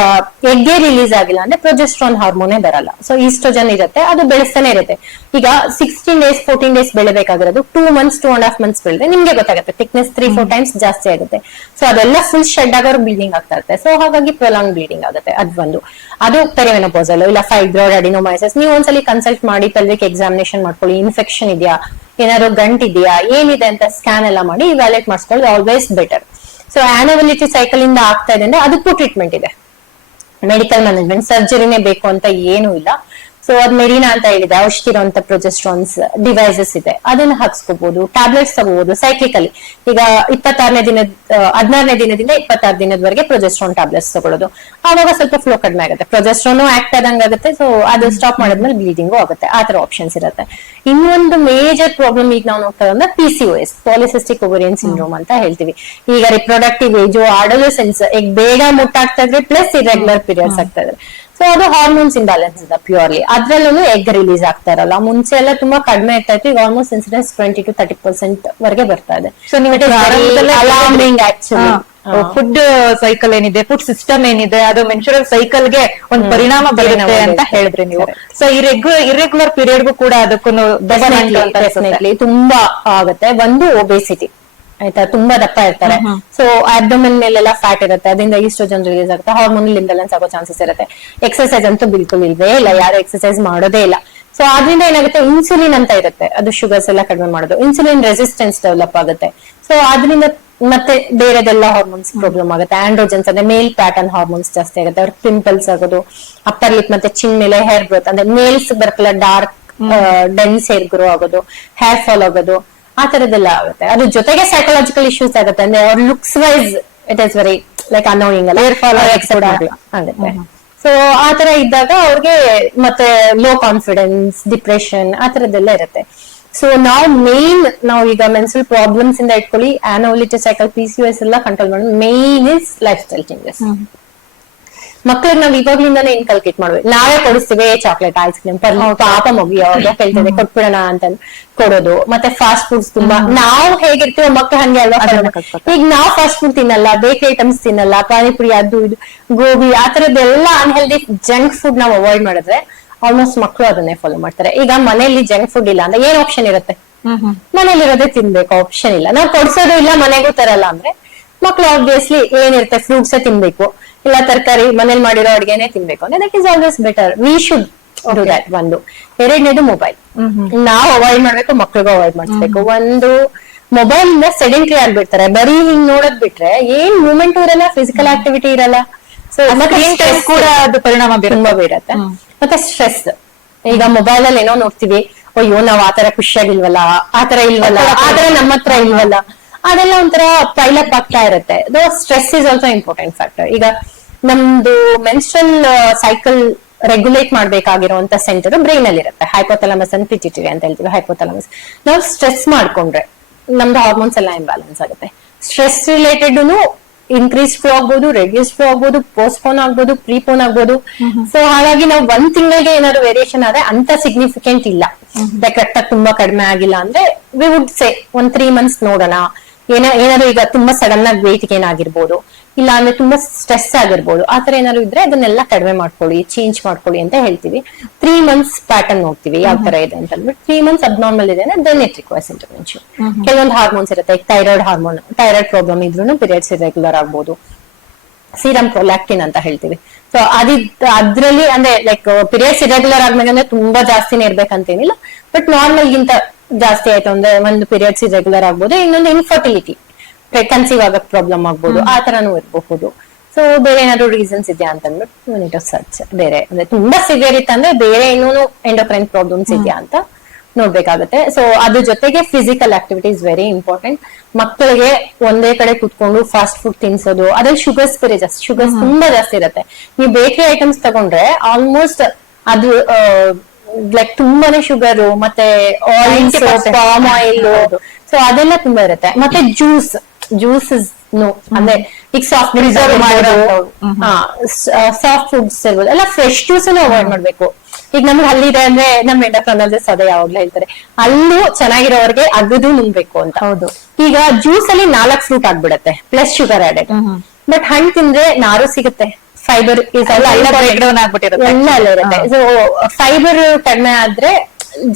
ಎಗ್ಗೆ ರಿಲೀಸ್ ಆಗಿಲ್ಲ ಅಂದ್ರೆ ಪ್ರೊಜೆಸ್ಟ್ರಾನ್ ಹಾರ್ಮೋನೇ ಬರಲ್ಲ. ಸೊ ಈಸ್ಟ್ರೋಜನ್ ಇರುತ್ತೆ, ಅದು ಬೆಳೆಸ್ತಾನೆ ಇರುತ್ತೆ. ಈಗ 16 days 14 days ಬೆಳೆಬೇಕಾಗಿರೋದು 2 months 2.5 months ಬೆಳೆದ್ರೆ ನಿಮ್ಗೆ ಗೊತ್ತಾಗುತ್ತೆ ಥಿಕ್ನೆಸ್ 3-4 times ಜಾಸ್ತಿ ಆಗುತ್ತೆ. ಸೊ ಅದೆಲ್ಲ ಫುಲ್ ಶೆಡ್ ಆಗೋರು ಬ್ಲೀಡಿಂಗ್ ಆಗ್ತಾ ಇರುತ್ತೆ. ಸೊ ಹಾಗಾಗಿ ಪ್ರೊಲಾಂಗ್ ಬ್ಲೀಡಿಂಗ್ ಆಗುತ್ತೆ. ಅದು ಪೆರಿಮೆನೋಪಾಸಲ್ ಇಲ್ಲ ಫೈಬ್ರಾಯ್ಡ್ ಅಡಿನೋಮೈಸಿಸ್. ನೀವು ಒಂದ್ಸಲಿ ಕನ್ಸಲ್ಟ್ ಮಾಡಿ ಪೆಲ್ವಿಕ್ ಎಕ್ಸಾಮಿನೇಷನ್ ಮಾಡ್ಕೊಳ್ಳಿ, ಇನ್ಫೆಕ್ಷನ್ ಇದೆಯಾ, ಏನಾದ್ರು ಗಂಟ್ ಇದೆಯಾ, ಏನಿದೆ ಅಂತ ಸ್ಕ್ಯಾನ್ ಎಲ್ಲ ಮಾಡಿ ಇವ್ಯಾಲ್ಯೂಯೇಟ್ ಮಾಡಿಸ್ಕೊಳ್ಳಿ, ಆಲ್ವೇಸ್ ಬೆಟರ್. ಸೊ ಆನವಲಿಟಿ ಸೈಕಲ್ ಇಂದ ಆಗ್ತಾ ಇದೆ ಅಂದ್ರೆ ಅದಕ್ಕೂ ಟ್ರೀಟ್ಮೆಂಟ್ ಇದೆ. ಮೆಡಿಕಲ್ ಮ್ಯಾನೇಜ್ಮೆಂಟ್, ಸರ್ಜರಿನೇ ಬೇಕು ಅಂತ ಏನೂ ಇಲ್ಲ. ಸೊ ಅದ್ ಮೆರಿನಾ ಅಂತ ಹೇಳಿದೆ, ಔಷಧಿ ಇರುವಂತ ಪ್ರೊಜೆಸ್ಟ್ರಾನ್ಸ್ ಡಿವೈಸಸ್ ಇದೆ, ಅದನ್ನ ಹಾಕ್ಸ್ಕೋಬಹುದು, ಟ್ಯಾಬ್ಲೆಟ್ಸ್ ತಗೋಬಹುದು ಸೈಕ್ಲಿಕಲಿ. ಈಗ 16ನೇ ದಿನದಿಂದ 26 ದಿನದವರೆಗೆ ಪ್ರೊಜೆಸ್ಟ್ರಾನ್ ಟ್ಯಾಬ್ಲೆಟ್ಸ್ ತಗೊಳ್ಳೋದು. ಆವಾಗ ಸ್ವಲ್ಪ ಫ್ಲೋ ಕಡಿಮೆ ಆಗುತ್ತೆ, ಪ್ರೊಜೆಸ್ಟ್ರಾನು ಆಕ್ಟ್ ಆದಂಗ ಆಗುತ್ತೆ. ಸೊ ಅದು ಸ್ಟಾಪ್ ಮಾಡಿದ್ಮೇಲೆ ಬ್ಲೀಡಿಂಗು ಆಗುತ್ತೆ. ಆ ತರ ಆಪ್ಷನ್ಸ್ ಇರುತ್ತೆ. ಇನ್ನೊಂದು ಮೇಜರ್ ಪ್ರಾಬ್ಲಮ್ ಈಗ ನಾವು ನೋಡ್ತಾ ಅಂದ್ರೆ PCOS, ಪಾಲಿಸಿಸ್ಟಿಕ್ ಓವೇರಿಯನ್ ಸಿಂಡ್ರೋಮ್ ಅಂತ ಹೇಳ್ತೀವಿ. ಈಗ ರಿಪ್ರೊಡಕ್ಟಿವ್ ಏಜ್, ಅಡೋಲೆಸೆನ್ಸ್, ಈಗ ಬೇಗ ಮುಟ್ಟಾಗ್ತಾ ಇದ್ರೆ ಪ್ಲಸ್ ಇರೆಗ್ಯುಲರ್ ಪೀರಿಯಡ್ಸ್ ಆಗ್ತಾ ಇದ್ರೆ. ಸೊ ಅದು ಹಾರ್ಮೋನ್ಸ್ ಇಂಬ್ಯಾಲೆನ್ಸ್ ಇದೆ ಪ್ಯೂರ್ಲಿ. ಅದ್ರಲ್ಲೂ ಎಗ್ ರಿಲೀಸ್ ಆಗ್ತಾ ಇರಲ್ಲ. ಮುಂಚೆ ಎಲ್ಲ ತುಂಬಾ ಕಡಿಮೆ ಇರ್ತಾ ಇತ್ತು, ಈಗ ಆಲ್ಮೋಸ್ಟ್ ಇನ್ಸಿಡೆನ್ಸ್ 20 to 30% ವರೆಗೆ ಬರ್ತಾ ಇದೆ. ಸೊ ನೀವು ಅಲಾರ್ಮಿಂಗ್ ಆಕ್ಚುಲಿ. ಫುಡ್ ಸೈಕಲ್ ಏನಿದೆ, ಫುಡ್ ಸಿಸ್ಟಮ್ ಏನಿದೆ, ಅದು ಮೆನ್ಸುರಲ್ ಸೈಕಲ್ ಗೆ ಒಂದು ಪರಿಣಾಮ ಬೀರುತ್ತೆ ಅಂತ ಹೇಳಿದ್ರಿ ನೀವು. ಸೊ ಇರೆಗ್ಯುಲರ್ ಪೀರಿಯಡ್ಗೂ ಕೂಡ ಅದಕ್ಕೂ ತುಂಬಾ ಆಗುತ್ತೆ. ಒಂದು ಒಬೇಸಿಟಿ, ಆಯ್ತಾ, ತುಂಬಾ ದಪ್ಪ ಇರ್ತಾರೆ. ಸೊ ಅಬ್ಡೋಮೆನ್ ಮೇಲೆಲ್ಲ ಫ್ಯಾಟ್ ಇರುತ್ತೆ, ಅದರಿಂದ ಈಸ್ಟ್ರೋಜನ್ ರಿಲೀಸ್ ಆಗುತ್ತೆ, ಹಾರ್ಮೋನಲ್ ಇಂಬ್ಯಾಲೆನ್ಸ್ ಆಗೋ ಚಾನ್ಸಸ್ ಇರುತ್ತೆ. ಎಕ್ಸರ್ಸೈಸ್ ಅಂತೂ ಬಿಲ್ಕುಲ್ ಇಲ್ವೇ ಇಲ್ಲ, ಯಾರು ಎಕ್ಸರ್ಸೈಸ್ ಮಾಡೋದೇ ಇಲ್ಲ. ಸೊ ಆದ್ರಿಂದ ಏನಾಗುತ್ತೆ, ಇನ್ಸುಲಿನ್ ಅಂತ ಇರುತ್ತೆ, ಅದು ಶುಗರ್ಸ್ ಎಲ್ಲ ಕಡಿಮೆ ಮಾಡೋದು. ಇನ್ಸುಲಿನ್ ರೆಸಿಸ್ಟೆನ್ಸ್ ಡೆವಲಪ್ ಆಗುತ್ತೆ. ಸೊ ಅದರಿಂದ ಮತ್ತೆ ಬೇರೆದೆಲ್ಲ ಹಾರ್ಮೋನ್ಸ್ ಪ್ರಾಬ್ಲಮ್ ಆಗುತ್ತೆ. ಆಂಡ್ರೋಜನ್ಸ್ ಅಂದ್ರೆ ಮೇಲ್ ಪ್ಯಾಟರ್ನ್ ಹಾರ್ಮೋನ್ಸ್ ಜಾಸ್ತಿ ಆಗುತ್ತೆ. ಅವ್ರ ಪಿಂಪಲ್ಸ್ ಆಗೋದು, ಅಪ್ಪರ್ ಲಿಪ್ ಮತ್ತೆ ಚಿನ್ ಮೇಲೆ ಹೇರ್ ಗ್ರೋತ್ ಅಂದ್ರೆ ಮೇಲ್ಸ್ ಬರಕಲ್ಲ ಡಾರ್ಕ್ ಡೆನ್ಸ್ ಹೇರ್ ಗ್ರೋ ಆಗೋದು, ಹೇರ್ ಫಾಲ್ ಆಗೋದು, ಆ ತರದೆಲ್ಲ ಆಗುತ್ತೆ. ಅದ್ರ ಜೊತೆಗೆ ಸೈಕಲಾಜಿಕಲ್ ಇಶ್ಯೂಸ್ ಆಗುತ್ತೆ. ಅಂದ್ರೆ ಅವ್ರ looks wise it is very like annoying ಅಲ್ಲ, ಆಗುತ್ತೆ. ಸೊ ಆ ತರ ಇದ್ದಾಗ ಅವ್ರಿಗೆ ಮತ್ತೆ ಲೋ ಕಾನ್ಫಿಡೆನ್ಸ್, ಡಿಪ್ರೆಷನ್ ಆ ತರದೆಲ್ಲ ಇರುತ್ತೆ. ಸೊ ನಾವು ಈಗ ಮೆನ್ಸುರಲ್ ಪ್ರಾಬ್ಲಮ್ಸ್ ಇಂದ ಇಟ್ಕೊಳ್ಳಿ, ಆನವಲಿಟಿ ಸೈಕಲ್, PCOS ಎಲ್ಲ ಕಂಟ್ರೋಲ್ ಮಾಡೋದು. Main is life style changes. ಮಕ್ಕಳಿಗೆ ನಾವ್ ಇವಾಗ್ಲಿಂದಾನೇ ಇನ್ಕಲ್ಕೇಟ್ ಮಾಡ್ಬೇಕು. ನಾವೇ ಕೊಡಿಸ್ತೀವಿ ಚಾಕ್ಲೇಟ್, ಐಸ್ ಕ್ರೀಮ್, ಪಾಪ ಮಗು ಯಾವಾಗ ಕೇಳ್ತದೆ ಕೊಟ್ಬಿಡೋಣ ಅಂತ ಕೊಡೋದು. ಮತ್ತೆ ಫಾಸ್ಟ್ ಫುಡ್ಸ್ ತುಂಬಾ ನಾವು ಹೇಗಿರ್ತೀವೋ ಮಕ್ಳು ಹಂಗೆ ಅಲ್ವಾ. ಈಗ ನಾವು ಫಾಸ್ಟ್ ಫುಡ್ ತಿನ್ನಲ್ಲ, ಬೇಕರಿ ಐಟಮ್ಸ್ ತಿನ್ನಲ್ಲ, ಪಾನಿಪುರಿ, ಅದು ಇದು, ಗೋಬಿ, ಆ ತರದ್ದೆಲ್ಲ ಅನ್ಹೆಲ್ದಿ ಜಂಕ್ ಫುಡ್ ನಾವು ಅವಾಯ್ಡ್ ಮಾಡಿದ್ರೆ ಆಲ್ಮೋಸ್ಟ್ ಮಕ್ಕಳು ಅದನ್ನೇ ಫಾಲೋ ಮಾಡ್ತಾರೆ. ಈಗ ಮನೆಯಲ್ಲಿ ಜಂಕ್ ಫುಡ್ ಇಲ್ಲ ಅಂದ್ರೆ ಏನ್ ಆಪ್ಷನ್ ಇರುತ್ತೆ? ಮನೇಲಿರೋದೇ ತಿನ್ಬೇಕು, ಆಪ್ಷನ್ ಇಲ್ಲ. ನಾವು ಕೊಡ್ಸೋದು ಇಲ್ಲ, ಮನೆಗೂ ತರಲ್ಲ ಅಂದ್ರೆ ಮಕ್ಳು ಆಬ್ವಿಯಸ್ಲಿ ಏನಿರುತ್ತೆ, ಫ್ರೂಟ್ಸ್ ತಿನ್ಬೇಕು, ಇಲ್ಲ ತರಕಾರಿ ಮನೇಲಿ ಮಾಡಿರೋ ಅಡ್ಗೆನೆ ತಿನ್ಬೇಕು ಅಂದ್ರೆ that is always better. We should do that. ಒಂದು. ಎರಡನೇದು ಮೊಬೈಲ್ ನಾವು ಅವಾಯ್ಡ್ ಮಾಡ್ಬೇಕು, ಮಕ್ಳಿಗೂ ಅವಾಯ್ಡ್ ಮಾಡಿಸ್ಬೇಕು. ಒಂದು, ಮೊಬೈಲ್ ಇಂದ ಸೆಡೆಂಟ್ರಿ ಆಗ್ಬಿಡ್ತಾರೆ. ಬರೀ ಹಿಂಗ್ ನೋಡೋದ್ ಬಿಟ್ರೆ ಏನ್ ಮೂವ್ಮೆಂಟ್ ಇರಲ್ಲ, ಫಿಸಿಕಲ್ ಆಕ್ಟಿವಿಟಿ ಇರಲ್ಲ. ಸೊ ಕೂಡ ಅದು ಪರಿಣಾಮ ತುಂಬಾ ಬೀರತ್ತೆ. ಮತ್ತೆ ಸ್ಟ್ರೆಸ್. ಈಗ ಮೊಬೈಲ್ ಅಲ್ಲಿ ಏನೋ ನೋಡ್ತೀವಿ, ಅಯ್ಯೋ ನಾವ್ ಆತರ ಖುಷಿಯಾಗಿಲ್ವಲ್ಲ, ಆತರ ಇಲ್ವಲ್ಲ, ಆತರ ನಮ್ಮ ಹತ್ರ ಇಲ್ವಲ್ಲ, ಅದೆಲ್ಲ ಒಂಥರ ಪೈಲಪ್ ಆಗ್ತಾ ಇರುತ್ತೆ. Stress is also important factor. ಈಗ ನಮ್ದು ಮೆನ್ಸ್ಟ್ರಲ್ ಸೈಕಲ್ ರೆಗ್ಯುಲೇಟ್ ಮಾಡ್ಬೇಕಾಗಿರುವಂತ ಸೆಂಟರ್ ಬ್ರೈನ್ ಅಲ್ಲಿ ಇರುತ್ತೆ. ಹೈಪೋಥಾಲಮಸ್ ಅಂತ ಪಿಟ್ಯೂಟರಿ ಅಂತ ಹೇಳ್ತೀವಿ. ಹೈಪೋಥಾಲಮಸ್ ನಾವು ಸ್ಟ್ರೆಸ್ ಮಾಡ್ಕೊಂಡ್ರೆ ನಮ್ದು ಹಾರ್ಮೋನ್ಸ್ ಎಲ್ಲ ಇಂಬ್ಯಾಲೆನ್ಸ್ ಆಗುತ್ತೆ. ಸ್ಟ್ರೆಸ್ ರಿಲೇಟೆಡ್ ಇನ್ಕ್ರೀಸ್ ಫ್ಲೋ ಆಗ್ಬೋದು, ರೆಡ್ಯೂಸ್ ಫ್ಲೋ ಆಗ್ಬೋದು, ಪೋಸ್ಟ್ಪೋನ್ ಆಗ್ಬೋದು, ಪ್ರೀಪೋನ್ ಆಗ್ಬೋದು. ಸೊ ಹಾಗಾಗಿ ನಾವು 1 ತಿಂಗಳಿಗೆ ಏನಾದ್ರು ವೇರಿಯೇಷನ್ ಆದ್ರೆ ಅಂತ ಸಿಗ್ನಿಫಿಕೆಂಟ್ ಇಲ್ಲ. ಕರೆಕ್ಟ್ ಆಗಿ ತುಂಬಾ ಕಡಿಮೆ ಆಗಿಲ್ಲ ಅಂದ್ರೆ ವಿ ವುಡ್ ಸೇ 3 months ನೋಡೋಣ. ಏನಾದ್ರು ಈಗ ತುಂಬಾ ಸಡನ್ ಆಗಿ ವೇಟ್ ಗೇನ್ ಆಗಿರ್ಬೋದು, ಇಲ್ಲ ಅಂದ್ರೆ ತುಂಬಾ ಸ್ಟ್ರೆಸ್ ಆಗಿರ್ಬೋದು, ಆತರ ಏನಾದ್ರು ಇದ್ರೆ ಅದನ್ನೆಲ್ಲ ಕಡಿಮೆ ಮಾಡ್ಕೊಳ್ಳಿ, ಚೇಂಜ್ ಮಾಡ್ಕೊಳ್ಳಿ ಅಂತ ಹೇಳ್ತೀವಿ. 3 months ಪ್ಯಾಟರ್ನ್ ನೋಡ್ತೀವಿ ಯಾವ ತರ ಇದೆ ಅಂತ ಅಂದ್ಬಿಟ್ಟು. 3 months ಅಬ್ನಾರ್ಮಲ್ ಇದೆ ಅಂದ್ರೆ ದೆನ್ ಇಟ್ ರಿಕ್ವೈರ್ಸ್ ಇಂಟರ್ವೆನ್ಷನ್. ಕೆಲವೊಂದು ಹಾರ್ಮೋನ್ಸ್ ಇರುತ್ತೆ, ಥೈರಾಯ್ಡ್ ಪ್ರಾಬ್ಲಮ್ ಇದ್ರೂ ಪೀರಿಯಡ್ಸ್ ಇರೆಗ್ಯುಲರ್ ಆಗ್ಬೋದು. ಸೀರಮ್ ಪ್ರೊಲ್ಯಾಕ್ಟಿನ್ ಅಂತ ಹೇಳ್ತೀವಿ. ಸೊ ಅದ್ರಲ್ಲಿ ಅಂದ್ರೆ ಲೈಕ್ ಪೀರಿಯಡ್ಸ್ ಇರೆಗ್ಯುಲರ್ ಆದ್ಮೇಲೆ ತುಂಬಾ ಜಾಸ್ತಿನೇ ಇರ್ಬೇಕಂತೇನಿಲ್ಲ, ಬಟ್ ನಾರ್ಮಲ್ ಗಿಂತ ಜಾಸ್ತಿ ಆಯ್ತು ಅಂದ್ರೆ ಒಂದು ಪೀರಿಯಡ್ಸ್ ಇರೆಗ್ಯುಲರ್ ಆಗ್ಬೋದು. ಇನ್ನೊಂದು ಇನ್ಫರ್ಟಿಲಿಟಿ, ಕನ್ಸೀವ್ ಆಗಕ್ ಪ್ರಾಬ್ಲಮ್ ಆಗ್ಬೋದು, ಆ ತರನೂ ಇರಬಹುದು. ಸೊ ಬೇರೆ ಏನಾದ್ರು ರೀಸನ್ಸ್ ಇದೆಯಾ ಅಂತ ಅಂದ್ಬಿಟ್ಟು ಸರ್ಚ್ ಬೇರೆ ಅಂದ್ರೆ ತುಂಬಾ ಸಿವಿಯರ್ ಇತ್ತಂದ್ರೆ ಬೇರೆ ಇನ್ನೂ ಎಂಡೋಕ್ರೈನ್ ಪ್ರಾಬ್ಲಮ್ಸ್ ಇದೆಯಾ ಅಂತ ನೋಡ್ಬೇಕಾಗುತ್ತೆ. ಸೊ ಅದ್ರ ಜೊತೆಗೆ physical activity is very important. ಮಕ್ಕಳಿಗೆ ಒಂದೇ ಕಡೆ ಕುತ್ಕೊಂಡು ಫಾಸ್ಟ್ ಫುಡ್ ತಿನ್ಸೋದು, ಅದ್ರಲ್ಲಿ ಶುಗರ್ಸ್ ತುಂಬಾ ಜಾಸ್ತಿ ಇರುತ್ತೆ. ನೀವು ಬೇಕರಿ ಐಟಮ್ಸ್ ತಗೊಂಡ್ರೆ ಆಲ್ಮೋಸ್ಟ್ ಅದು ಲೈಕ್ ತುಂಬಾನೇ ಶುಗರ್, ಮತ್ತೆ ಆಯಿಲ್, ಪಾಮ್ ಆಯಿಲ್, ಸೊ ಅದೆಲ್ಲ ತುಂಬಾ ಇರುತ್ತೆ. ಮತ್ತೆ ಜ್ಯೂಸಸ್ ಅಂದ್ರೆ ಈಗ ಸಾಫ್ಟ್ ಸಾಫ್ಟ್ ಫುಡ್ಸ್ ಇರ್ಬೋದು, ಎಲ್ಲ ಫ್ರೆಶ್ ಜ್ಯೂಸ್ ಅವಾಯ್ಡ್ ಮಾಡ್ಬೇಕು. ಈಗ ನಮ್ಗೆ ಹಲ್ಲಿದೆ ಅಂದ್ರೆ ನಮ್ ಎಂಡೋಕ್ರೈನಾಲಜಿಸ್ಟ್ ಅದೇ ಯಾವಾಗ್ಲೂ ಹೇಳ್ತಾರೆ, ಹಲ್ಲು ಚೆನ್ನಾಗಿರೋರ್ಗೆ ಅಗದು ನುಂಗ್ಬೇಕು ಅಂತ. ಹೌದು. ಈಗ ಜ್ಯೂಸ್ ಅಲ್ಲಿ 4 ಫ್ರೂಟ್ ಆಗ್ಬಿಡತ್ತೆ ಪ್ಲಸ್ ಶುಗರ್ ಆಡೆಡ್. ಬಟ್ ಹಣ್ಣು ತಿಂದ್ರೆ ನಾರು ಸಿಗುತ್ತೆ, ಫೈಬರ್ ಬ್ರೇಕ್ ಡೌನ್ ಆಗ್ಬಿಟ್ಟಿರುತ್ತೆ. ಎಲ್ಲ ಇರುತ್ತೆ. ಸೊ ಫೈಬರ್ ಕಡಿಮೆ ಆದ್ರೆ,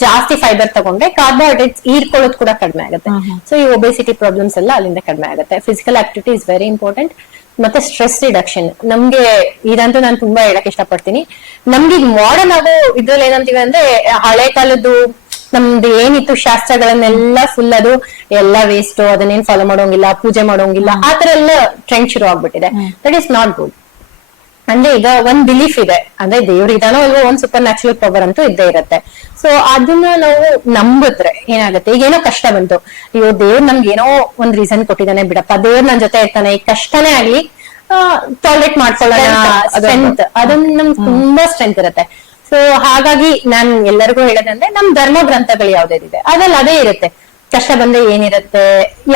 ಜಾಸ್ತಿ ಫೈಬರ್ ತಗೊಂಡ್ರೆ ಕಾರ್ಬೋಹೈಡ್ರೇಟ್ಸ್ ಹೀರ್ಕೊಳ್ಳೋದು ಕೂಡ ಕಡಿಮೆ ಆಗುತ್ತೆ. ಸೊ ಈ ಒಬೆಸಿಟಿ ಪ್ರಾಬ್ಲಮ್ಸ್ ಎಲ್ಲ ಅಲ್ಲಿಂದ ಕಡಿಮೆ ಆಗುತ್ತೆ. Physical activity is very important. ಮತ್ತೆ ಸ್ಟ್ರೆಸ್ ರಿಡಕ್ಷನ್, ನಮ್ಗೆ ಇದಂತೂ ನಾನು ತುಂಬಾ ಹೇಳಕ್ ಇಷ್ಟಪಡ್ತೀನಿ. ನಮ್ಗೆ ಈಗ ಮಾಡರ್ನ್ ಆಗೋ ಇದ್ರಲ್ಲಿ ಏನಂತೀವಿ ಅಂದ್ರೆ, ಹಳೆ ಕಾಲದ್ದು ನಮ್ದು ಏನಿತ್ತು ಶಾಸ್ತ್ರಗಳನ್ನೆಲ್ಲ ಫುಲ್ ಅದು ಎಲ್ಲ ವೇಸ್ಟ್, ಅದನ್ನೇನ್ ಫಾಲೋ ಮಾಡೋಂಗಿಲ್ಲ, ಪೂಜೆ ಮಾಡೋಂಗಿಲ್ಲ, ಆತರ ಎಲ್ಲ ಟ್ರೆಂಡ್ ಶುರು ಆಗ್ಬಿಟ್ಟಿದೆ. That is not good. ಅಂದ್ರೆ ಈಗ ಒಂದ್ ಬಿಲೀಫ್ ಇದೆ, ಅಂದ್ರೆ ದೇವ್ರ ಇದಾನೋ ಇಲ್ವೋ ಒಂದ್ ಸೂಪರ್ ನ್ಯಾಚುರಲ್ ಪವರ್ ಅಂತೂ ಇದ್ದೇ ಇರುತ್ತೆ. ಸೊ ಅದನ್ನ ನಾವು ನಂಬಿದ್ರೆ ಏನಾಗುತ್ತೆ, ಈಗ ಏನೋ ಕಷ್ಟ ಬಂತು, ಅಯ್ಯೋ ದೇವ್ರ ನಮ್ಗೆ ಏನೋ ಒಂದ್ ರೀಸನ್ ಕೊಟ್ಟಿದ್ದಾನೆ ಬಿಡಪ್ಪ, ದೇವ್ರ ನನ್ ಜೊತೆ ಇರ್ತಾನೆ, ಈ ಕಷ್ಟನೇ ಆಗ್ಲಿ ಟಾಲರೇಟ್ ಮಾಡ್ಕೊಳ್ಳೋಣ, ಸ್ಟ್ರೆಂತ್ ಅದನ್ನ ನಮ್ಗೆ ತುಂಬಾ ಸ್ಟ್ರೆಂತ್ ಇರುತ್ತೆ. ಸೊ ಹಾಗಾಗಿ ನಾನ್ ಎಲ್ಲರಿಗೂ ಹೇಳೋದಂದ್ರೆ, ನಮ್ ಧರ್ಮ ಗ್ರಂಥಗಳು ಯಾವ್ದಿದೆ ಅದ್ರಲ್ಲಿ ಅದೇ ಇರುತ್ತೆ. ಕಷ್ಟ ಬಂದ್ರೆ ಏನಿರುತ್ತೆ,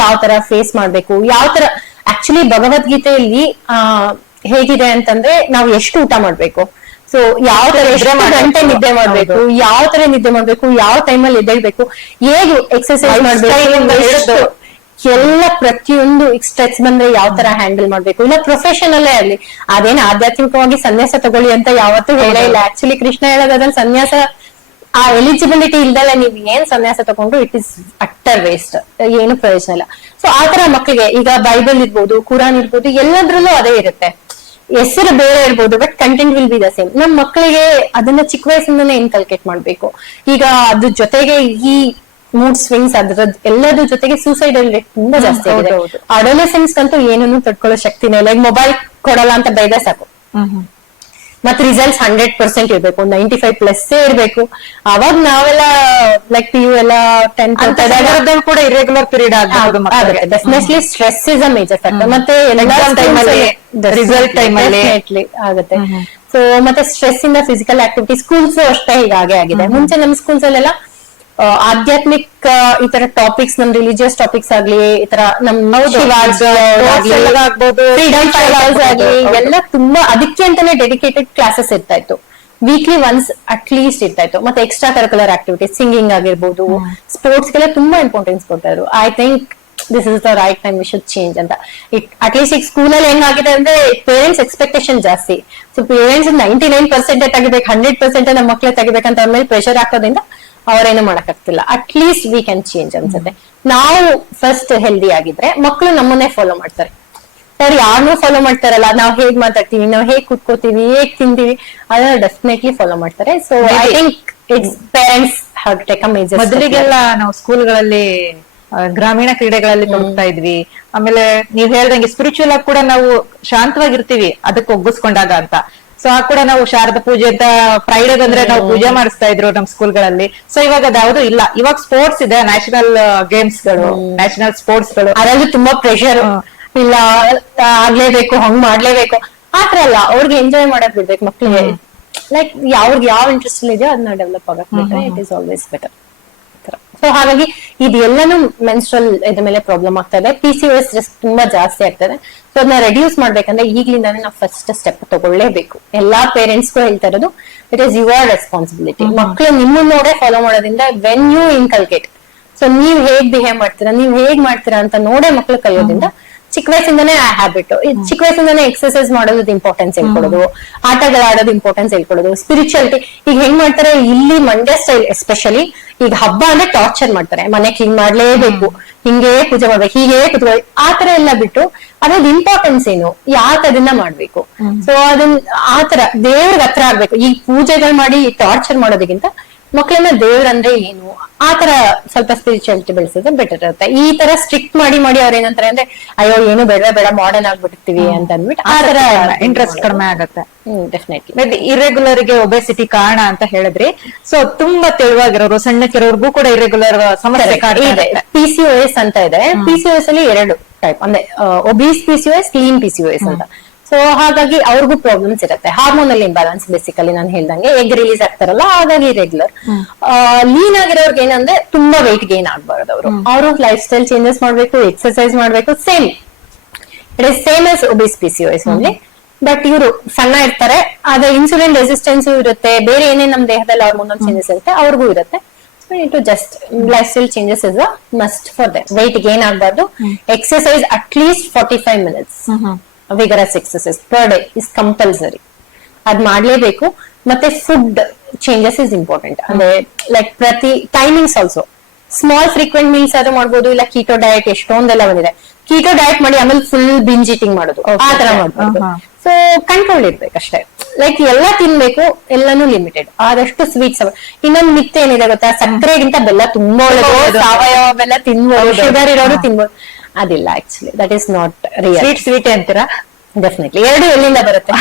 ಯಾವ ತರ ಫೇಸ್ ಮಾಡ್ಬೇಕು, ಯಾವ ತರ ಆಕ್ಚುಲಿ ಭಗವದ್ಗೀತೆಯಲ್ಲಿ ಹೇಗಿದೆ ಅಂತಂದ್ರೆ, ನಾವು ಎಷ್ಟು ಊಟ ಮಾಡ್ಬೇಕು, ಸೊ ಯಾವ ತರ ಎಷ್ಟು ಗಂಟೆ ನಿದ್ದೆ ಮಾಡ್ಬೇಕು, ಯಾವ ತರ ನಿದ್ದೆ ಮಾಡ್ಬೇಕು, ಯಾವ ಟೈಮಲ್ಲಿ ಎದ್ದೇಳ್ಬೇಕು, ಹೇಗೆ ಎಕ್ಸರ್ಸೈಸ್ ಮಾಡ್ಬೇಕು, ಎಲ್ಲ ಪ್ರತಿಯೊಂದು ಸ್ಟ್ರೆಸ್ ಬಂದ್ರೆ ಯಾವ ತರ ಹ್ಯಾಂಡಲ್ ಮಾಡ್ಬೇಕು. ಇಲ್ಲ ಪ್ರೊಫೆಷನ್ ಅಲ್ಲೇ ಆಗ್ಲಿ, ಅದೇನ್ ಆಧ್ಯಾತ್ಮಿಕವಾಗಿ ಸನ್ಯಾಸ ತಗೊಳ್ಳಿ ಅಂತ ಯಾವತ್ತೂ ಹೇಳೇ ಇಲ್ಲ. ಆಕ್ಚುಲಿ ಕೃಷ್ಣ ಹೇಳೋದ್ರಲ್ಲಿ ಸನ್ಯಾಸ ಆ ಎಲಿಜಿಬಿಲಿಟಿ ಇಲ್ದಲ್ಲ ನೀವ್ ಏನ್ ಸನ್ಯಾಸ ತಗೊಂಡ್ರು ಇಟ್ ಇಸ್ ಅಟ್ಟರ್ ವೇಸ್ಟ್, ಏನು ಪ್ರಯೋಜನ ಇಲ್ಲ. ಸೊ ಆತರ ಮಕ್ಕಳಿಗೆ ಈಗ ಬೈಬಲ್ ಇರ್ಬೋದು, ಕುರಾನ್ ಇರ್ಬೋದು, ಎಲ್ಲದ್ರಲ್ಲೂ ಅದೇ ಇರುತ್ತೆ. ಹೆಸರು ಬೇರೆ ಇರ್ಬೋದು, but content will be the same. ನಮ್ ಮಕ್ಕಳಿಗೆ ಅದನ್ನ ಚಿಕ್ಕ ವಯಸ್ಸಿಂದನೇ ಇನ್ಕಲ್ಕೇಟ್ ಮಾಡ್ಬೇಕು. ಈಗ ಅದ್ರ ಜೊತೆಗೆ ಈ ಮೂಡ್ ಸ್ವಿಂಗ್ಸ್ ಅದ್ರದ್ ಎಲ್ಲದ್ರ ಜೊತೆಗೆ ಸೂಸೈಡಲ್ ರೇಟ್ ತುಂಬಾ ಜಾಸ್ತಿ ಆಗಿದೆ. ಅಡೋಲೆಸೆನ್ಸ್ ಅಂತೂ ಏನನ್ನು ತಡ್ಕೊಳ್ಳೋ ಶಕ್ತಿನೇ ಇಲ್ಲ. ಈಗ ಮೊಬೈಲ್ ಕೊಡಲ್ಲ ಅಂತ ಬೈದ ಸಾಕು, ಮತ್ತೆ ರಿಸಲ್ಟ್ಸ್ 100% ಇರ್ಬೇಕು, 95+ ಇರ್ಬೇಕು. ಅವಾಗ ನಾವೆಲ್ಲ ಲೈಕ್ PU ಎಲ್ಲ 10th ಕೂಡ ಇರೆಗ್ಯುಲರ್ ಪೀರಿಯಡ್ ಆಗುತ್ತೆ. Definitely stress is a major factor. ಮತ್ತೆ ರಿಸಲ್ಟ್ ಟೈಮಲ್ಲಿ ಆಗುತ್ತೆ. ಸೊ ಮತ್ತೆ ಸ್ಟ್ರೆಸ್ ಇಂದ ಫಿಸಿಕಲ್ ಆಕ್ಟಿವಿಟಿ, ಸ್ಕೂಲ್ಸ್ ಅಷ್ಟೇ ಹೀಗಾಗೆ ಆಗಿದೆ. ಮುಂಚೆ ನಮ್ ಸ್ಕೂಲ್ಸ್ ಅಲ್ಲೆಲ್ಲ ಆಧ್ಯಾತ್ಮಿಕ ಈ ತರ ಟಾಪಿಕ್ಸ್, ನಮ್ ರಿಲಿಜಿಯಸ್ ಟಾಪಿಕ್ಸ್ ಆಗ್ಲಿ, ಈ ತರ ನಮ್ ಫ್ರೀಡಮ್ ಫೈಟರ್ಸ್ ಆಗ್ಲಿ, ಎಲ್ಲ ತುಂಬಾ ಅದಕ್ಕೆ ಅಂತಾನೆ ಡೆಡಿಕೇಟೆಡ್ ಕ್ಲಾಸಸ್ ಇರ್ತಾ ಇತ್ತು. ವೀಕ್ಲಿ ಒನ್ಸ್ ಅಟ್ ಲೀಸ್ಟ್ ಇರ್ತಾ ಇತ್ತು. ಮತ್ತೆ ಎಕ್ಸ್ಟ್ರಾ ಕರಿಕ್ಯುಲರ್ ಆಕ್ಟಿವಿಟೀಸ್, ಸಿಂಗಿಂಗ್ ಆಗಿರ್ಬೋದು, ಸ್ಪೋರ್ಟ್ಸ್ ಗೆಲ್ಲ ತುಂಬಾ ಇಂಪಾರ್ಟೆನ್ಸ್ ಕೊಡ್ತಾ ಇದ್ರು. I think this is the right time, we should change ಅಂತ. ಅಟ್ಲೀಸ್ಟ್ ಈಗ ಸ್ಕೂಲಲ್ಲಿ ಹೆಂಗಾಗಿದೆ ಅಂದ್ರೆ, ಪೇರೆಂಟ್ಸ್ ಎಕ್ಸ್ಪೆಕ್ಟೇಷನ್ ಜಾಸ್ತಿ. ಸೊ ಪೇರೆಂಟ್ಸ್ 99% ತೆಗಿಬೇಕು, 100% ನಮ್ಮ ಮಕ್ಳೇ ತೆಗಿಬೇಕಂತ ಅವ್ರ ಮೇಲೆ ಪ್ರೆಷರ್ ಹಾಕೋದ್ರಿಂದ ಅವ್ರೇನು ಮಾಡಕ್ಕಾಗ್ತಿಲ್ಲ. At least we can change ಅನ್ಸುತ್ತೆ. ನಾವು ಫಸ್ಟ್ ಹೆಲ್ದಿ ಆಗಿದ್ರೆ ಮಕ್ಳು ನಮ್ಮನ್ನೇ ಫಾಲೋ ಮಾಡ್ತಾರೆ. ಅವ್ರು ಯಾರನ್ನೂ ಫಾಲೋ ಮಾಡ್ತಾರಲ್ಲ, ನಾವ್ ಹೇಗ್ ಮಾತಾಡ್ತೀವಿ, ನಾವ್ ಹೇಗ್ ಕುತ್ಕೋತೀವಿ, ಹೇಗ್ ತಿಂತೀವಿ, ಅದನ್ನ ಡೆಫಿನೆಟ್ಲಿ ಫಾಲೋ ಮಾಡ್ತಾರೆ. So I think it's parents have to take a major. ಮೊದಲಿಗೆಲ್ಲ ನಾವು ಸ್ಕೂಲ್ಗಳಲ್ಲಿ ಗ್ರಾಮೀಣ ಕ್ರೀಡೆಗಳಲ್ಲಿ ತೊಡಗ್ತಾ ಇದ್ವಿ. ಆಮೇಲೆ ನೀವ್ ಹೇಳ್ದಂಗೆ ಸ್ಪಿರಿಚುವಲ್ ಆಗಿ ಕೂಡ ನಾವು ಶಾಂತವಾಗಿರ್ತೀವಿ ಅದಕ್ಕೆ ಒಗ್ಗಿಸ್ಕೊಂಡಾಗ ಅಂತ. ಸೊ ಆ ಕೂಡ ನಾವು ಶಾರದಾ ಪೂಜೆ ಅಂತ ಫ್ರೈಡೆ ಬಂದ್ರೆ ನಾವು ಪೂಜೆ ಮಾಡಿಸ್ತಾ ಇದ್ರು ನಮ್ ಸ್ಕೂಲ್ಗಳಲ್ಲಿ. ಸೊ ಇವಾಗ ಅದ್ಯಾವುದು ಇಲ್ಲ. ಇವಾಗ ಸ್ಪೋರ್ಟ್ಸ್ ಇದೆ, ನ್ಯಾಷನಲ್ ಗೇಮ್ಸ್ ಗಳು, ನ್ಯಾಷನಲ್ ಸ್ಪೋರ್ಟ್ಸ್ ಗಳು, ಅದರಲ್ಲಿ ತುಂಬಾ ಪ್ರೆಷರ್ ಇಲ್ಲ, ಆಗ್ಲೇಬೇಕು, ಹಂಗ್ ಮಾಡ್ಲೇಬೇಕು, ಆತರ ಅಲ್ಲ. ಅವ್ರಿಗೆ ಎಂಜಾಯ್ ಮಾಡಕ್ ಬಿಡ್ಬೇಕು ಮಕ್ಳಿಗೆ. ಲೈಕ್ ಅವ್ರಿಗೆ ಯಾವ ಇಂಟ್ರೆಸ್ಟ್ ಇದೆಯೋ ಅದನ್ನ ಡೆವಲಪ್ ಆಗಕ್ ಬಿಟ್ರೆ it is always better. So ಹಾಗಾಗಿ ಇದೆಲ್ಲಾನು ಮೆನ್ಸ್ಟ್ರಲ್ ಇದ್ರ ಮೇಲೆ ಪ್ರಾಬ್ಲಮ್ ಆಗ್ತಾ ಇದೆ. PCOS ರಿಸ್ಕ್ ತುಂಬಾ ಜಾಸ್ತಿ ಆಗ್ತದೆ. ಸೊ ಅದನ್ನ ರೆಡ್ಯೂಸ್ ಮಾಡ್ಬೇಕಂದ್ರೆ ಈಗ್ಲಿಂದಾನೇ ನಾವು ಫಸ್ಟ್ ಸ್ಟೆಪ್ ತಗೊಳ್ಳೇಬೇಕು. ಎಲ್ಲಾ ಪೇರೆಂಟ್ಸ್ಗೂ ಹೇಳ್ತಾ ಇರೋದು, ಇಟ್ ಈಸ್ ಯುವರ್ ರೆಸ್ಪಾನ್ಸಿಬಿಲಿಟಿ. ಮಕ್ಳು ನಿಮ್ಮನ್ನ ನೋಡೇ ಫಾಲೋ ಮಾಡೋದ್ರಿಂದ ವೆನ್ ಯು ಇನ್ಕಲ್ಕೇಟ್, ಸೊ ನೀವ್ ಹೇಗ್ ಬಿಹೇವ್ ಮಾಡ್ತೀರಾ, ನೀವ್ ಹೇಗ್ ಮಾಡ್ತೀರಾ ಅಂತ ನೋಡೇ ಮಕ್ಳು ಕಲಿಯೋದ್ರಿಂದ ಚಿಕ್ಕ ವಯಸ್ಸಿಂದಾನೇ ಆ ಹ್ಯಾಬಿಟ್. ಚಿಕ್ಕ ವಯಸ್ಸಿಂದಾನೇ ಎಕ್ಸರ್ಸೈಸ್ ಮಾಡೋದು ಇಂಪಾರ್ಟೆನ್ಸ್ ಹೇಳ್ಕೊಡೋದು, ಆಟಗಳು ಆಡೋದು ಇಂಪಾರ್ಟೆನ್ಸ್ ಹೇಳ್ಕೊಡೋದು, ಸ್ಪಿರಿಚುಯಾಲಿಟಿ. ಈಗ ಹೆಂಗ್ ಮಾಡ್ತಾರೆ ಇಲ್ಲಿ ಮಂಡ್ಯ ಸ್ಟೈಲ್ ಎಸ್ಪೆಷಲಿ, ಈಗ ಹಬ್ಬ ಅಂದ್ರೆ ಟಾರ್ಚರ್ ಮಾಡ್ತಾರೆ, ಮನೆ ಕ್ಲೀನ್ ಮಾಡ್ಲೇಬೇಕು, ಹಿಂಗೇ ಪೂಜೆ ಮಾಡ್ಬೇಕು, ಹೀಗೆ ಕುತ್ಕೊಳ್ಳಿ, ಆತರ ಎಲ್ಲ ಬಿಟ್ಟು ಅದ್ರದ್ದು ಇಂಪಾರ್ಟೆನ್ಸ್ ಏನು, ಯಾಕೆ ಅದನ್ನ ಮಾಡ್ಬೇಕು. ಸೊ ಅದನ್ನ ಆತರ ದೇವ್ರಿಗೆ ಹತ್ರ ಆಗ್ಬೇಕು. ಈ ಪೂಜೆಗಳು ಮಾಡಿ ಟಾರ್ಚರ್ ಮಾಡೋದಕ್ಕಿಂತ ಮಕ್ಕಳನ್ನ ದೇವ್ರಂದ್ರೆ ಏನು ಆತರ ಸ್ವಲ್ಪ ಸ್ಪಿರಿಚುಯಾಲಿಟಿ ಬೆಳೆಸಿದ್ರೆ ಬೆಟರ್ ಇರುತ್ತೆ. ಈ ತರ ಸ್ಟ್ರಿಕ್ಟ್ ಮಾಡಿ ಅವ್ರ ಏನಂತಾರೆ ಅಂದ್ರೆ, ಅಯ್ಯೋ ಏನು ಬೇಡ ಮಾಡರ್ನ್ ಆಗ್ಬಿಟ್ಟಿರ್ತೀವಿ ಅಂತ ಅಂದ್ಬಿಟ್ಟು ಆ ತರ ಇಂಟ್ರೆಸ್ಟ್ ಕಡಿಮೆ ಆಗುತ್ತೆ. ಡೆಫಿನೆಟ್ಲಿ. ಇರೆಗ್ಯುಲರ್ ಗೆ ಒಬೆಸಿಟಿ ಕಾರಣ ಅಂತ ಹೇಳಿದ್ರಿ. ಸೊ ತುಂಬಾ ತೆಳುವಾಗಿರೋರು, ಸಣ್ಣಕ್ಕಿರೋರ್ಗೂ ಕೂಡ ಇರೆಗ್ಯುಲರ್ ಸಮಸ್ಯೆ ಇದೆ. PCOS ಅಂತ ಇದೆ. PCOS ಅಲ್ಲಿ 2 ಟೈಪ್, ಅಂದ್ರೆ ಒಬೀಸ್ PCOS, ಲೀನ್ PCOS ಅಂತ. ಸೊ ಹಾಗಾಗಿ ಅವ್ರಿಗೂ ಪ್ರಾಬ್ಲಮ್ಸ್ ಇರುತ್ತೆ. ಹಾರ್ಮೋನಲ್ ಇಂಬ್ಯಾಲೆನ್ಸ್ ಬೇಸಿಕಲಿ ನಾನು ಹೇಳ್ದಂಗೆ, ಎಗ್ ರಿಲೀಸ್ ಆಗ್ತಾರಲ್ಲ, ಹಾಗಾಗಿ ರೆಗ್ಯುಲರ್. ಲೀನ್ ಆಗಿರೋರ್ಗೆ ಏನಂದ್ರೆ ತುಂಬಾ ವೆಯ್ಟ್ ಗೇನ್ ಆಗ್ಬಾರ್ದು. ಅವರು ಲೈಫ್ ಸ್ಟೈಲ್ ಚೇಂಜಸ್ ಮಾಡ್ಬೇಕು, ಎಕ್ಸರ್ಸೈಸ್ ಮಾಡ್ಬೇಕು. Same it is same as obese PCOS only. But ಇವರು ಸಣ್ಣ ಇರ್ತಾರೆ, ಅದೇ ಇನ್ಸುಲಿನ್ ರೆಸಿಸ್ಟೆನ್ಸ್ ಇರುತ್ತೆ, ಬೇರೆ ಏನೇನ್ ನಮ್ ದೇಹದಲ್ಲಿ ಹಾರ್ಮೋನಲ್ ಚೇಂಜಸ್ ಇರುತ್ತೆ ಅವ್ರಿಗೂ ಇರುತ್ತೆ. Just lifestyle changes is a must for that. Weight gain ಆಗಬಾರ್ದು. Exercise at least 45 minutes vigorous exercise per day is compulsory. ಅದ್ ಮಾಡ್ಲೇಬೇಕು. ಮತ್ತೆ ಫುಡ್ ಚೇಂಜಸ್ ಇಸ್ ಇಂಪಾರ್ಟೆಂಟ್. ಅಂದ್ರೆ ಲೈಕ್ ಪ್ರತಿ timings also small frequent meals ಆದ್ರೂ ಮಾಡ್ಬೋದು. ಇಲ್ಲ ಕೀಟೋ ಡಯಟ್ ಎಷ್ಟೊಂದೆಲ್ಲ ಬಂದಿದೆ. ಕೀಟೋ ಡಯಟ್ ಮಾಡಿ ಆಮೇಲೆ ಫುಲ್ ಬಿಂಜ್ ಈಟಿಂಗ್ ಮಾಡೋದು, ಆ ತರ ಮಾಡ್ಬೋದು. So control ಇರ್ಬೇಕಷ್ಟೇ. ಲೈಕ್ ಎಲ್ಲ ತಿನ್ಬೇಕು, ಎಲ್ಲಾನು ಲಿಮಿಟೆಡ್. ಆದಷ್ಟು ಸ್ವೀಟ್ಸ್. ಇನ್ನೊಂದು ಮಿತ್ ಏನಿದೆ ಗೊತ್ತಾ, ಸಕ್ಕರೆಗಿಂತ ಬೆಲ್ಲ ತುಂಬಾ ಒಳ್ಳೆದು, ಸಾವಯವ ಬೆಲ್ಲ ತಿನ್ಬೋದು, ಶುಗರ್ ಇರೋರು ತಿನ್ಬೋದು. ಅದಿಲ್ಲ actually, that is not real. Sweet ಅಂತೀರಾ? ಡೆಫಿನೆಟ್ಲಿ. ಎರಡು ಎಲ್ಲಿಂದ ಬರುತ್ತೆ?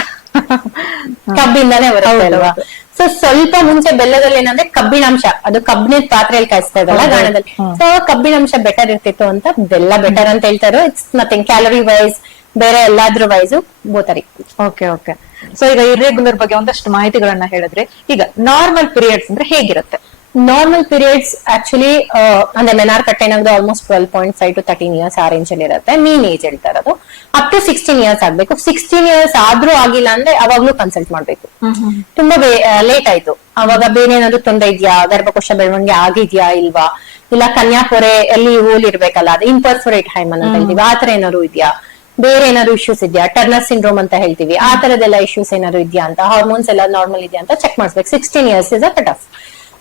ಕಬ್ಬಿಂದಾನೇ ಬರುತ್ತೆ ಅಲ್ವಾ? ಸೊ ಸ್ವಲ್ಪ ಮುಂಚೆ ಬೆಲ್ಲದಲ್ಲಿ ಏನಂದ್ರೆ ಕಬ್ಬಿನಾಂಶ, ಅದು ಕಬ್ಬಿನ ಪಾತ್ರೆಯಲ್ಲಿ ಕಾಯಿಸ್ತಾ ಇದ್ದಲ್ಲ ಗಾಣದಲ್ಲಿ, ಸೊ ಕಬ್ಬಿನಾಂಶ ಬೆಟರ್ ಇರ್ತಿತ್ತು ಅಂತ ಬೆಲ್ಲ ಬೆಟರ್ ಅಂತ ಹೇಳ್ತಾರೆ. ಇಟ್ಸ್ ನಥಿಂಗ್ ಕ್ಯಾಲರಿ ವೈಸ್, ಬೇರೆ ಎಲ್ಲಾದ್ರ ವೈಸ್ ಬೋತರಿ. Okay okay. ಸೊ ಈಗ ಇರ್ರೆಗ್ಯುಲರ್ ಬಗ್ಗೆ ಒಂದಷ್ಟು ಮಾಹಿತಿಗಳನ್ನ ಹೇಳಿದ್ರೆ, ಈಗ ನಾರ್ಮಲ್ ಪೀರಿಯಡ್ಸ್ ಅಂದ್ರೆ ಹೇಗಿರುತ್ತೆ? ನಾರ್ಮಲ್ ಪೀರಿಯಡ್ಸ್ ಆಕ್ಚುಲಿ ಅಂದ್ರೆ ಮೆನಾರ್ ಕಟ್ ಏನಾದ್ರು ಆಲ್ಮೋಸ್ಟ್ 12.5 to 13 years ಆ ರೇಂಜ್ ಅಲ್ಲಿ ಇರುತ್ತೆ. ಮೀನ್ ಏಜ್ ಹೇಳ್ತಾ ಇರೋದು ಅಪ್ ಟು 16 years ಆಗ್ಬೇಕು. 16 years ಆದ್ರೂ ಆಗಿಲ್ಲ ಅಂದ್ರೆ ಅವಾಗ್ಲೂ ಕನ್ಸಲ್ಟ್ ಮಾಡ್ಬೇಕು. ತುಂಬಾ ಲೇಟ್ ಆಯ್ತು ಅವಾಗ ಬೇರೆ ಏನಾದ್ರು ತೊಂದರೆ ಇದೆಯಾ, ಗರ್ಭಕೋಶ ಬೆಳವಣಿಗೆ ಆಗಿದ್ಯಾ ಇಲ್ವಾ, ಇಲ್ಲ ಕನ್ಯಾಪೊರೆ ಎಲ್ಲಿ ಹೋಲ್ ಇರ್ಬೇಕಲ್ಲ, ಅದು ಇಂಪರ್ಫೊರೇಟ್ ಹೈಮನ್ ಅಂತ ಹೇಳ್ತೀವಿ, ಆತರ ಏನಾದ್ರು ಇದೆಯಾ, ಬೇರೆ ಏನಾದ್ರು ಇಶ್ಯೂಸ್ ಇದೆಯಾ, ಟರ್ನರ್ ಸಿಂಡ್ರೋಮ್ ಅಂತ ಹೇಳ್ತೀವಿ, ಆ ತರದೆಲ್ಲ ಇಶ್ಯೂಸ್ ಏನಾದ್ರು ಇದೆಯಾ ಅಂತ, ಹಾರ್ಮೋನ್ಸ್ ಎಲ್ಲ ನಾರ್ಮಲ್ ಇದೆಯಾ ಅಂತ ಚೆಕ್ ಮಾಡಿಸ್ಬೇಕು. 16 years is a cut off.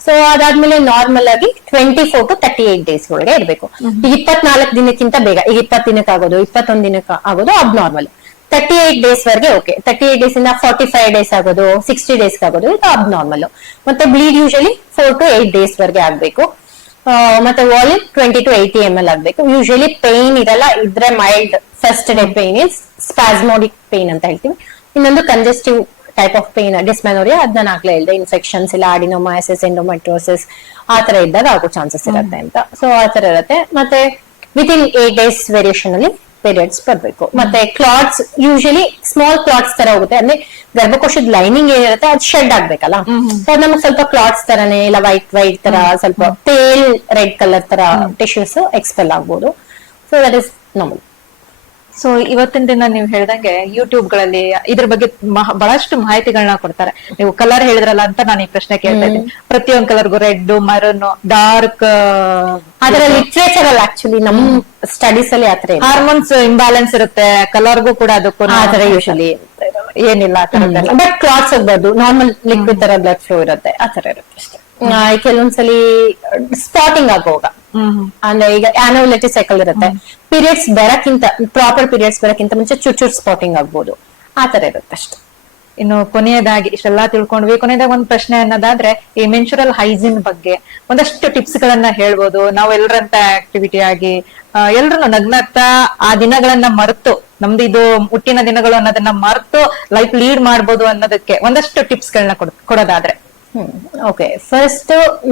So ಅದಾದ್ಮೇಲೆ ನಾರ್ಮಲ್ ಆಗಿ 24 to 38 days ಒಳಗೆ ಇರಬೇಕು. ಈಗ 24 ದಿನಕ್ಕಿಂತ ಬೇಗ, ಈಗ 20 ದಿನಕ್ಕೆ ಆಗೋದು, 21 ದಿನಕ್ಕೆ ಆಗೋದು ಅಬ್ ನಾರ್ಮಲ್. 38 days ವರೆಗೆ ಓಕೆ. 38 days ಇಂದ 45 days ಆಗೋದು, 60 days ಆಗೋದು ಇದು ಅಬ್ ನಾರ್ಮಲ್. ಮತ್ತೆ ಬ್ಲೀಡ್ ಯೂಶಲಿ 4 to 8 days ವರೆಗೆ ಆಗ್ಬೇಕು. ಮತ್ತೆ ವಾಲ್ಯೂಮ್ 20 to 80 ml ಆಗ್ಬೇಕು. ಯೂಶಲಿ ಪೇನ್ ಇರಲ್ಲ, ಇದ್ರೆ mild first day pain is spasmodic pain ಅಂತ ಹೇಳ್ತೀವಿ. ಇನ್ನೊಂದು congestive type of pain dysmenorrhea, ಅದ್ ನಾನು ಆಗ್ಲೇ ಹೇಳಿದೆ. ಇನ್ಫೆಕ್ಷನ್ಸ್ ಇಲ್ಲ, ಅಡಿನೋಮೈಸಿಸ್, ಎಂಡೋಮೆಟ್ರೋಸಿಸ್ ಆ ತರ ಇದ್ದಾಗ ಆಗೋ ಚಾನ್ಸಸ್ ಇರುತ್ತೆ ಅಂತ. ಸೊ ಆ ತರ ಇರುತ್ತೆ. ಮತ್ತೆ ವಿತಿನ್ 8 days ವೇರಿಯೇಷನ್ ಅಲ್ಲಿ ಪೀರಿಯಡ್ಸ್ ಬರ್ಬೇಕು. ಮತ್ತೆ ಕ್ಲಾಟ್ಸ್ ಯೂಶಲಿ ಸ್ಮಾಲ್ ಕ್ಲಾಟ್ಸ್ ತರ ಹೋಗುತ್ತೆ. ಅಂದ್ರೆ ಗರ್ಭಕೋಶದ ಲೈನಿಂಗ್ ಏನಿರುತ್ತೆ ಅದು ಶೆಡ್ ಆಗ್ಬೇಕಲ್ಲ, ಸೊ ನಮಗೆ ಸ್ವಲ್ಪ ಕ್ಲಾಟ್ಸ್ ತರನೇ, ಇಲ್ಲ ವೈಟ್ ತರ ಸ್ವಲ್ಪ ಪೇಲ್ ರೆಡ್ ಕಲರ್ ತರ ಟಿಶ್ಯೂಸ್ ಎಕ್ಸ್ಪೆಲ್ ಆಗ್ಬೋದು. So that is normal. So ಇವತ್ತಿನ ದಿನ ನೀವು ಹೇಳ್ದಂಗೆ ಯೂಟ್ಯೂಬ್ ಗಳಲ್ಲಿ ಇದ್ರ ಬಗ್ಗೆ ಬಹಳಷ್ಟು ಮಾಹಿತಿಗಳನ್ನ ಕೊಡ್ತಾರೆ. ನೀವು ಕಲರ್ ಹೇಳಿದ್ರಲ್ಲ ಅಂತ ನಾನು ಈ ಪ್ರಶ್ನೆ ಕೇಳ್ತಾ ಇದ್ದೀನಿ. ಪ್ರತಿಯೊಂದು ಕಲರ್ಗೂ ರೆಡ್, ಮರೂನ್, ಡಾರ್ಕ್, ಅದರ ಲಿಟ್ರೇಚರ್ ಅಲ್ಲಿ ಆಕ್ಚುಲಿ ನಮ್ ಸ್ಟಡೀಸ್ ಅಲ್ಲಿ ಆತರ ಹಾರ್ಮೋನ್ಸ್ ಇಂಬ್ಯಾಲೆನ್ಸ್ ಇರುತ್ತೆ. ಕಲರ್ಗೂ ಕೂಡ ಅದಕ್ಕೂ ಆತರ ಯೂಶಲಿ ಏನಿಲ್ಲ ಆ ತರದ್ದೆಲ್ಲ. ಬಟ್ ಕ್ಲಾಟ್ಸ್ ಆಗ್ಬಾರ್ದು, ನಾರ್ಮಲ್ ಲಿಕ್ವಿಡ್ ತರ ಬ್ಲಡ್ ಫ್ಲೋ ಇರುತ್ತೆ, ಆತರ ಇರುತ್ತೆ ಅಷ್ಟೇ. ಕೆಲವೊಂದ್ಸಲಿ ಸ್ಪಾಟಿಂಗ್ ಆಗೋವಾಗ, ಅಂದ್ರೆ ಈಗ ಆನ್ಯುವಲಿಟಿ ಸೈಕಲ್ ಇರುತ್ತೆ, ಪೀರಿಯಡ್ಸ್ ಬರಕ್ಕಿಂತ ಪ್ರಾಪರ್ ಪೀರಿಯಡ್ಸ್ ಬರಕ್ಕಿಂತ ಮುಂಚೆ ಚುಚ್ಚೂರ್ ಸ್ಪಾಟಿಂಗ್ ಆಗ್ಬೋದು, ಆತರ ಇರುತ್ತೆ ಅಷ್ಟೇ. ಇನ್ನು ಕೊನೆಯದಾಗಿ ಇಷ್ಟೆಲ್ಲಾ ತಿಳ್ಕೊಂಡ್ವಿ. ಕೊನೆಯದಾಗ ಒಂದ್ ಪ್ರಶ್ನೆ ಅನ್ನೋದಾದ್ರೆ, ಈ ಮೆನ್ಸುರಲ್ ಹೈಜೀನ್ ಬಗ್ಗೆ ಒಂದಷ್ಟು ಟಿಪ್ಸ್ ಗಳನ್ನ ಹೇಳ್ಬೋದು. ನಾವು ಎಲ್ಲರಂತ ಆಕ್ಟಿವಿಟಿ ಆಗಿ ಎಲ್ರು ನಗ್ನಗ್ತಾ ಆ ದಿನಗಳನ್ನ ಮರೆತು, ನಮ್ದು ಇದು ಹುಟ್ಟಿನ ದಿನಗಳು ಅನ್ನೋದನ್ನ ಮರೆತು ಲೈಫ್ ಲೀಡ್ ಮಾಡ್ಬೋದು ಅನ್ನೋದಕ್ಕೆ ಒಂದಷ್ಟು ಟಿಪ್ಸ್ ಗಳನ್ನ ಕೊಡೋದಾದ್ರೆ. Okay, first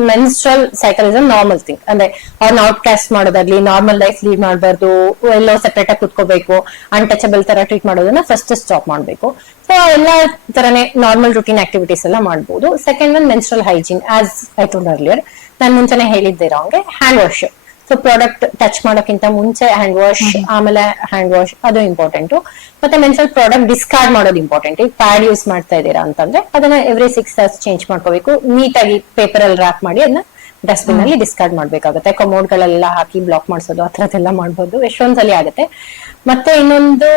menstrual cycle is a normal thing. ಅಂದ್ರೆ ಅವ್ರನ್ನ ಔಟ್ಕಾಸ್ಟ್ ಮಾಡೋದಾಗ್ಲಿ, ನಾರ್ಮಲ್ ಲೈಫ್ ಲೀಡ್ ಮಾಡಬಾರ್ದು, ಎಲ್ಲೋ ಸೆಪರೇಟ್ ಆಗಿ ಕುತ್ಕೋಬೇಕು, ಅನ್ಟಚಬಲ್ ತರ ಟ್ರೀಟ್ ಮಾಡೋದನ್ನ ಫಸ್ಟ್ ಸ್ಟಾಪ್ ಮಾಡ್ಬೇಕು. ಸೊ ಎಲ್ಲಾ ತರನೇ ನಾರ್ಮಲ್ ರೂಟೀನ್ ಆಕ್ಟಿವಿಟೀಸ್ ಎಲ್ಲ ಮಾಡ್ಬೋದು. Second one menstrual hygiene. As I told earlier, ನಾನು ಮುಂಚೆನೆ ಹೇಳಿದ್ದೆ ಹಂಗೆ hand wash. So product touch ಮಾಡೋಕ್ಕಿಂತ ಮುಂಚೆ ಹ್ಯಾಂಡ್ ವಾಶ್, ಆಮೇಲೆ ಹ್ಯಾಂಡ್ ವಾಶ್ ಅದು ಇಂಪಾರ್ಟೆಂಟ್. ಮತ್ತೆ ಮೆನ್ಸ್ಟ್ರಲ್ ಪ್ರಾಡಕ್ಟ್ ಡಿಸ್ಕಾರ್ಡ್ ಮಾಡೋದು ಇಂಪಾರ್ಟೆಂಟ್. ಈಗ ಪ್ಯಾಡ್ ಯೂಸ್ ಮಾಡ್ತಾ ಇದ್ದೀರಾ ಅಂತಂದ್ರೆ ಅದನ್ನ ಎವ್ರಿ 6 hours ಚೇಂಜ್ ಮಾಡ್ಕೋಬೇಕು. ನೀಟಾಗಿ ಪೇಪರ್ ಅಲ್ಲಿ ರ್ಯಾಪ್ ಮಾಡಿ ಅದನ್ನ ಡಸ್ಟ್ಬಿನ್ ಅಲ್ಲಿ ಡಿಸ್ಕಾರ್ಡ್ ಮಾಡ್ಬೇಕಾಗುತ್ತೆ. ಕಮೋಡ್ ಗಳೆಲ್ಲ ಹಾಕಿ ಬ್ಲಾಕ್ ಮಾಡಿಸೋದು ಆ ತರದೆಲ್ಲ ಮಾಡ್ಬೋದು, ಎಷ್ಟೊಂದ್ಸಲಿ ಆಗುತ್ತೆ. ಮತ್ತೆ ಇನ್ನೊಂದು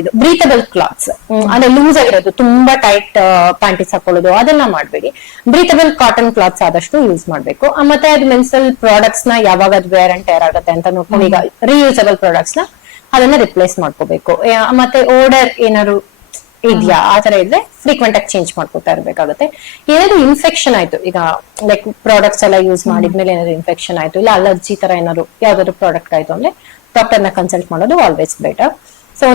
ಇದು ಬ್ರೀತಬಲ್ ಕ್ಲಾತ್ಸ್, ಅಂದ್ರೆ ಲೂಸ್ ಆಗಿರೋದು, ತುಂಬಾ ಟೈಟ್ ಪ್ಯಾಂಟೀಸ್ ಹಾಕೊಳ್ಳೋದು ಅದೆಲ್ಲ ಮಾಡ್ಬೇಡಿ. ಬ್ರೀತಬಲ್ ಕಾಟನ್ ಕ್ಲಾತ್ಸ್ ಆದಷ್ಟು ಯೂಸ್ ಮಾಡ್ಬೇಕು. ಮತ್ತೆ ಅದು ಮೆನ್ಸ್ಟ್ರಲ್ ಪ್ರಾಡಕ್ಟ್ಸ್ ನ ಯಾವಾಗ ಅದು ವೇರ್ ಅಂಡ್ ಟೇರ್ ಆಗುತ್ತೆ ಅಂತ ನೋಡ್ಕೊಂಡು ಈಗ ರೀಯೂಸಬಲ್ ಪ್ರಾಡಕ್ಟ್ಸ್ ನ ಅದನ್ನ ರಿಪ್ಲೇಸ್ ಮಾಡ್ಕೋಬೇಕು. ಮತ್ತೆ ಓಡರ್ ಏನಾದ್ರು ಇದ್ಯಾ ಆ ತರ ಇದ್ರೆ ಫ್ರೀಕ್ವೆಂಟ್ ಆಗಿ ಚೇಂಜ್ ಮಾಡ್ಕೊತಾ ಇರ್ಬೇಕಾಗುತ್ತೆ. ಏನಾದ್ರು ಇನ್ಫೆಕ್ಷನ್ ಆಯ್ತು, ಈಗ ಲೈಕ್ ಪ್ರಾಡಕ್ಟ್ಸ್ ಎಲ್ಲ ಯೂಸ್ ಮಾಡಿದ್ಮೇಲೆ ಏನಾದ್ರು ಇನ್ಫೆಕ್ಷನ್ ಆಯ್ತು, ಇಲ್ಲ ಅಲರ್ಜಿ ತರ ಏನಾದ್ರು ಯಾವ್ದಾದ್ರು ಪ್ರಾಡಕ್ಟ್ ಆಯ್ತು ಅಂದ್ರೆ ಡಾಕ್ಟರ್ ನ ಕನ್ಸಲ್ಟ್ ಮಾಡೋದು always better. So